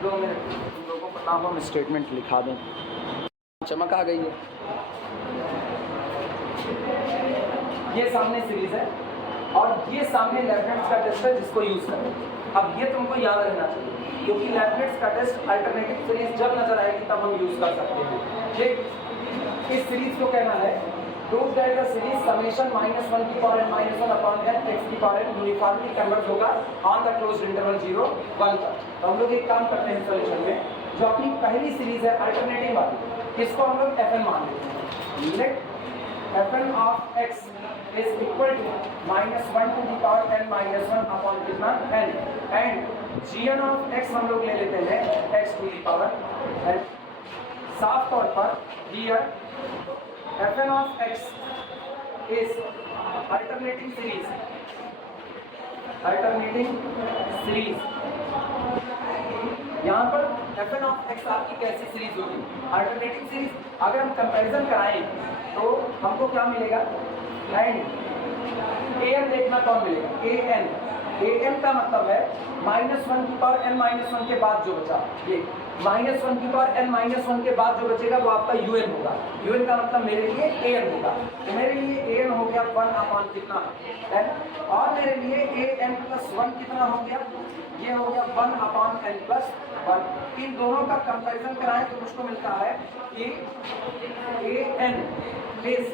2 मिनट तुम लोगों को ना हो मैं स्टेटमेंट लिखा दूँ, चमक आ गई है। ये सामने सीरीज है और ये सामने लेबनिट्ज का टेस्ट है जिसको यूज करें। अब ये तुमको याद रखना चाहिए क्योंकि लेबनिट्ज का टेस्ट अल्टरनेटिव सीरीज जब नजर आएगी तब हम यूज कर सकते हैं। ठीक, इस सीरीज को कहना है prove that the series summation -1 की power n -1 upon n x की पावर n यूनिफॉर्मली कन्वर्ज होगा ऑन द क्लोज्ड इंटरवल 0 1 तक। तो हम लोग एक काम करते हैं सॉल्यूशन में, जो अपनी पहली सीरीज है अल्टरनेटिंग वाली, इसको हम लोग fn मान लेते हैं। Let fn of x is equal to -1 to the power n minus 1 upon कितना n, and gn of x हम लोग ले लेते हैं x to the power n। साफ तौर पर here fn of x is alternating series, यहाँ पर fn ऑफ x आपकी कैसी सीरीज होगी, अल्टरनेटिंग सीरीज। अगर हम कंपैरिजन कराएं तो हमको क्या मिलेगा, एंड an देखना कौन मिलेगा, an का मतलब है -1 की पावर n माइनस 1 के बाद जो बचा, ये -1 की पावर n माइनस 1 के बाद जो बचेगा वो आपका un होगा। un का मतलब मेरे लिए an होगा, तो मेरे लिए an हो गया 1 अपॉन कितना n, और मेरे लिए an प्लस 1 कितना हो गया, ये हो गया 1 अपॉन n प्लस 1। इन दोनों का कंपैरिजन कराएं तो मुझको मिलता है कि an इज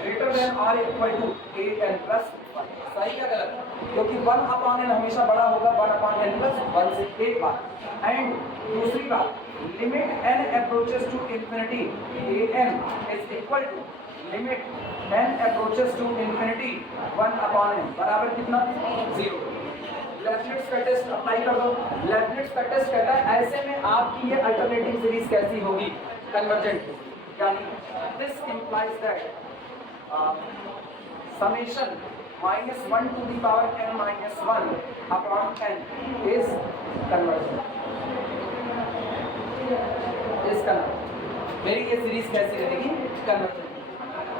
ग्रेटर देन और इक्वल टू an प्लस 1। सही या गलत, क्योंकि 1 अपॉन n हमेशा बड़ा होगा 1 अपॉन n प्लस 1 से, एक बात। एंड दूसरी बात, limit n approaches to infinity an is equal to limit n approaches to infinity 1 upon n बराबर कितना 0। लेब्निट्ज का टेस्ट अप्लाई कर दो। लेब्निट्ज का टेस्ट कहता है ऐसे में आपकी ये अल्टरनेटिंग सीरीज कैसी होगी, कन्वर्जेंट, यानी this implies that summation -1 to the power n minus 1 upon n is convergent, मेरी ये सीरीज कैसी रहेगी, कन्वर्जेंट।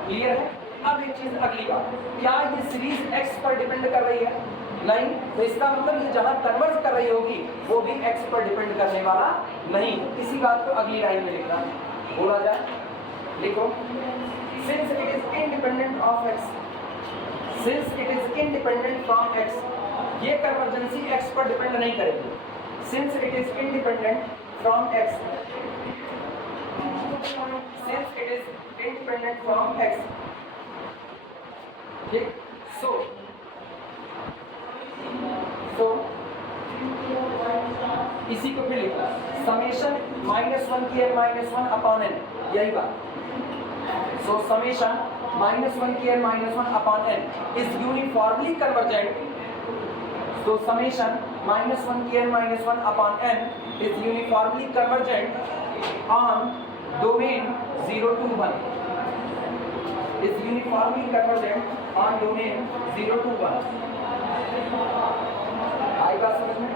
क्लियर है। अब एक चीज, अगली बात, क्या ये सीरीज x पर डिपेंड कर रही है, नहीं, तो इसका मतलब ये जहां कन्वर्ज कर रही होगी वो भी x पर डिपेंड करने वाला नहीं। इसी बात को अगली लाइन में लिखना, बोला जाए, लिखो, since it is independent of x, since it is independent from x, ये कन्वर्जेंसी x पर डिपेंड नहीं करेगी। since it is independent from x, since it is independent from x, ठीक, so इसी को फिर लिखो, समेशन -1 की n माइनस 1 अपॉन n, यही बात। So summation -1 की n minus 1 upon n is uniformly convergent. So summation -1 की n minus 1 upon n is uniformly convergent on domain 0 to 1. Is uniformly convergent on domain 0 to 1. आई बात समझ में?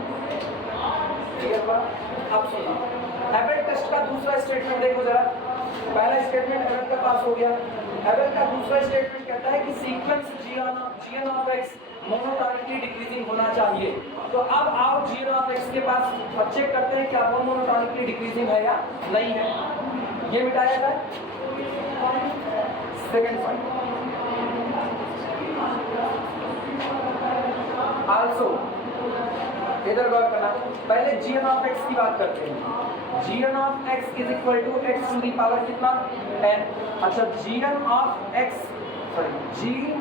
क्लियर बात? अब सुनो, एबेल टेस्ट का दूसरा स्टेटमेंट देखो जरा। पहला स्टेटमेंट एबेल का पास हो गया। एबेल का दूसरा स्टेटमेंट कहता है कि sequence gn of x monotonically decreasing होना चाहिए। तो अब आओ gn ऑफ x के पास और चेक करते हैं क्या वो मोनोटोनिकली डिक्रीजिंग है या नहीं है। ये मिटाया जाए। सेकंड पॉइंट, आल्सो इधर वर्क करना। पहले gn ऑफ x की बात करते हैं। gn of x is equal to x to the power कितना n। अच्छा, gn of x gn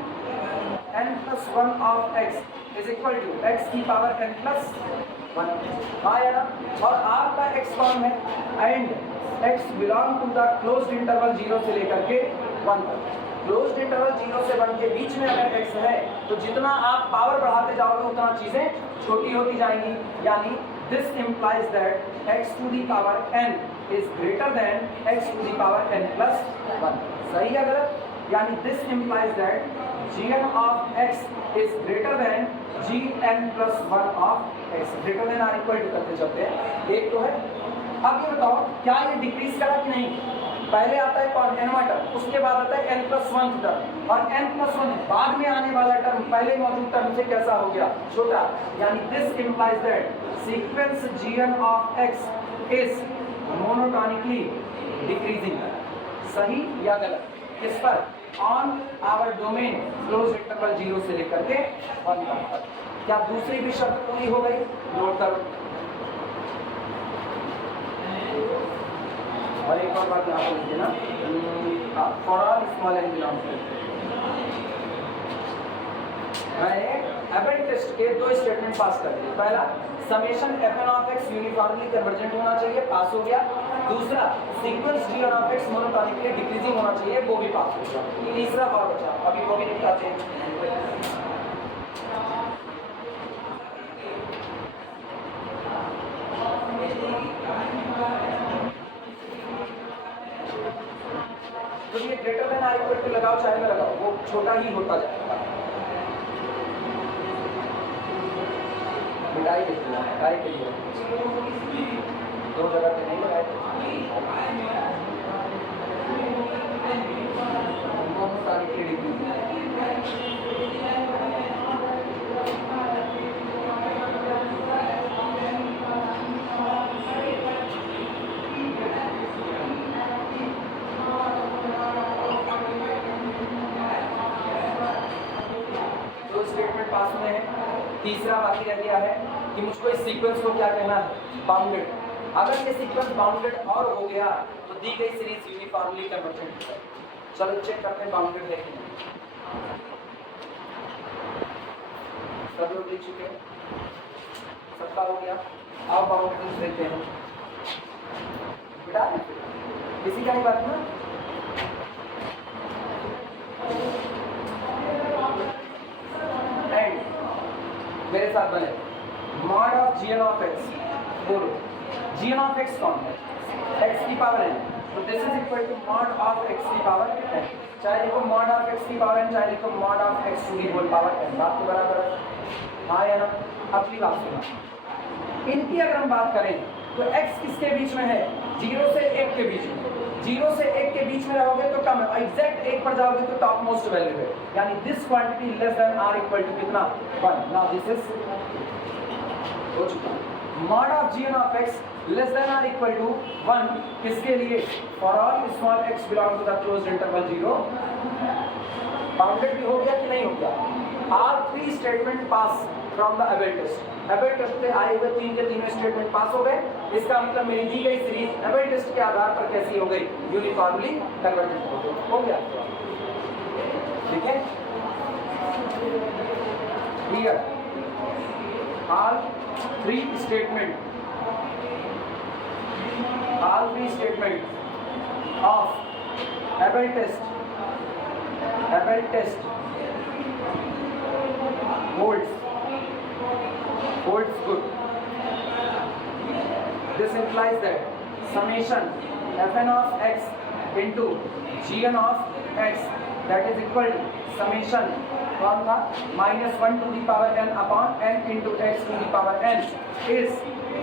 plus 1 of x is equal to x की पावर n प्लस 1 आया ना। और आपका x कौन है, and x belong to the closed interval 0 से लेकर के 1 तक। क्लोज्ड इंटरवल 0 से 1 के बीच में अगर x है तो जितना आप पावर बढ़ाते जाओगे उतना चीजें छोटी होती जाएंगी। यानी this implies that x to the power n is greater than x to the power n plus 1। सही है गलत? यानी this implies that gn of x is greater than gn plus 1 of x। Greater than or equal to करते चलते हैं, एक तो है। अब ये बताओ क्या ये डिक्रीज करा कि नहीं। पहले आता है कौन, n टर्म, उसके बाद आता है n प्लस 1 टर्म, और n प्लस 1 बाद में आने वाला टर्म पहले मौजूद टर्म से कैसा हो गया, छोटा। यानी this implies that sequence gn of x is monotonically decreasing. सही या गलत? किस पर? On our domain close interval 0 से लेकर के 1 तक। क्या दूसरी भी शर्त पूरी हो गई? नोट करो। और एक और बात यहाँ पर लिखिए ना, for all small and belong मैंने एबेल्ट टेस्ट के दो स्टेटमेंट पास कर दिए। पहला, summation fn of x uniformly convergent होना चाहिए, पास हो गया। दूसरा, sequence gn of x monotonically decreasing होना चाहिए, वो भी पास हो गया। तीसरा और बचा, अभी वो भी निपटाते हैं। तो ये greater than or equal to लगाओ चाहे ना लगाओ, वो छोटा ही होता जाएगा। मिटाई देती है, मिटाई के लिए दो जगह पे नहीं लगाए, दोनों सारी की डिग्री। दो स्टेटमेंट पास में है। तीसरा बाकी रह गया है कि मुझको इस सीक्वेंस को क्या कहना है, बाउंडेड। अगर ये सीक्वेंस बाउंडेड और हो गया तो दी गई सीरीज यूनिफॉर्मली कन्वर्जेंट है। चलो चेक करते हैं बाउंडेड है कि नहीं। सब लोग लिख चुके हैं, सबका हो गया। अब बाउंडेड देखते हैं, बेटा किसी का नहीं बात ना। एंड मेरे साथ बने mod of gn of x, बोलो gn ऑफ x कौन है, x की पावर n, तो this is equal to mod of x की पावर n। चाहे लिखो मॉड ऑफ x की पावर n, चाहे लिखो mod of x to the whole power n, बात तो बराबर है, हाँ या ना। अपनी बात सुना, इनकी अगर हम बात करें तो x किसके बीच में है, 0 से 1 के बीच में। 0 से 1 के बीच में रहोगे तो कम है, एग्जैक्ट 1 पर जाओगे तो टॉप मोस्ट वैल्यू है, यानी this quantity less than or equal to कितना, 1। नाउ दिस इज हो चुका। Mod of gn of x less than or equal to 1 किसके लिए, for all small x belong to the closed interval 0। Bounded भी हो गया कि नहीं हो गया। Our 3 statement pass from the Abel's test. Abel's test से आए हुए 3 के 3 स्टेटमेंट पास हो गए। इसका मतलब मेरी दी गई सीरीज एबेल्ट टेस्ट के आधार पर कैसी हो गई, यूनिफॉर्मली कन्वर्जेंट हो गया। ठीक है, clear. All 3 statement of Abel's test holds good. This implies that summation fn of x into gn of x, that is equal to summation from the -1 to the power n upon n into x to the power n is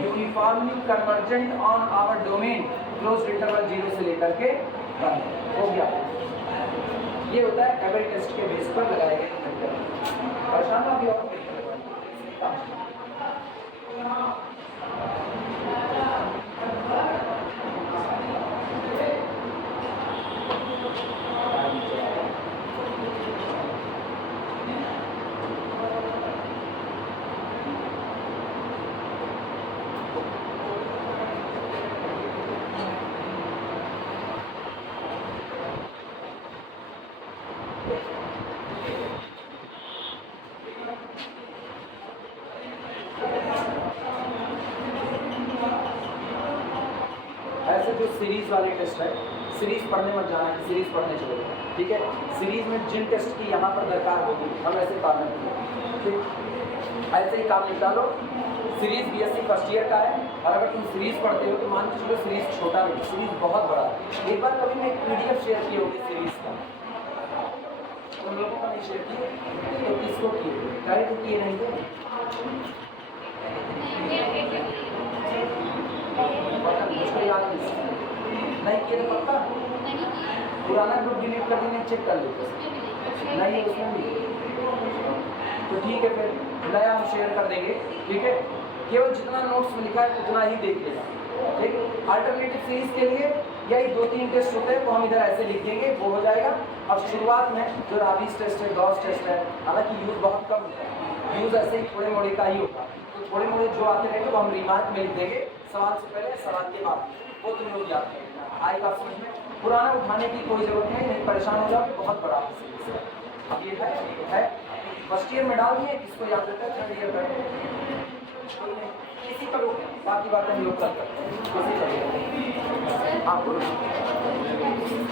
uniformly convergent on our domain closed interval 0 से लेकर के 1 हो गया। ये होता है एबेल्ट टेस्ट के बेस पर लगाए गए। परेशान ना भी और जो सीरीज वाले टेस्ट है, सीरीज पढ़ने मत जाना कि सीरीज पढ़ने चले, ठीक है। सीरीज में जिन टेस्ट की यहाँ पर दरकार होगी हम ऐसे काम नहीं, ठीक, ऐसे ही काम निकालो। सीरीज बीएससी फर्स्ट ईयर का है और अगर तुम सीरीज पढ़ते हो तो मान के चलो सीरीज छोटा नहीं, सीरीज बहुत बड़ा है। एक बार कभी मैं एक PDF शेयर किए होगी सीरीज का, उन लोगों का नहीं शेयर किए तो किसको किए, करे तो किए नहीं थे। मुझको याद नहीं किए तो पक्का पुराना ग्रुप डिलीट कर देंगे, चेक कर लेते नहीं उसमें भी तो ठीक है, फिर नया हम शेयर कर देंगे, ठीक है। केवल जितना नोट्स में लिखा है उतना ही देख लेना, ठीक। अल्टरनेटिव सीरीज के लिए यही 2-3 टेस्ट होते हैं, वो हम इधर ऐसे लिख देंगे, वो हो जाएगा। अब शुरुआत में जो राबीज टेस्ट है, गॉस टेस्ट है, हालांकि यूज़ बहुत कम होता है, यूज़ ऐसे ही थोड़े मोड़े का ही होता है, तो थोड़े मोड़े जो आते रहेंगे वो हम रिमार्क में लिख देंगे, सवाल से पहले सवाल के बाद, वो तुम लोग याद करेंगे। आएगा समझ में, पुराना उठाने की कोई जरूरत नहीं परेशान हो जाओगे, बहुत बड़ा सीरीज है। अब ये है फर्स्ट ईयर में डाल दिए, किसको याद रहता है थर्ड ईयर का? किसी पर रोक, बाकी बातें हम लोग कल करते हैं। किसी पर रोक। हाँ बोलो।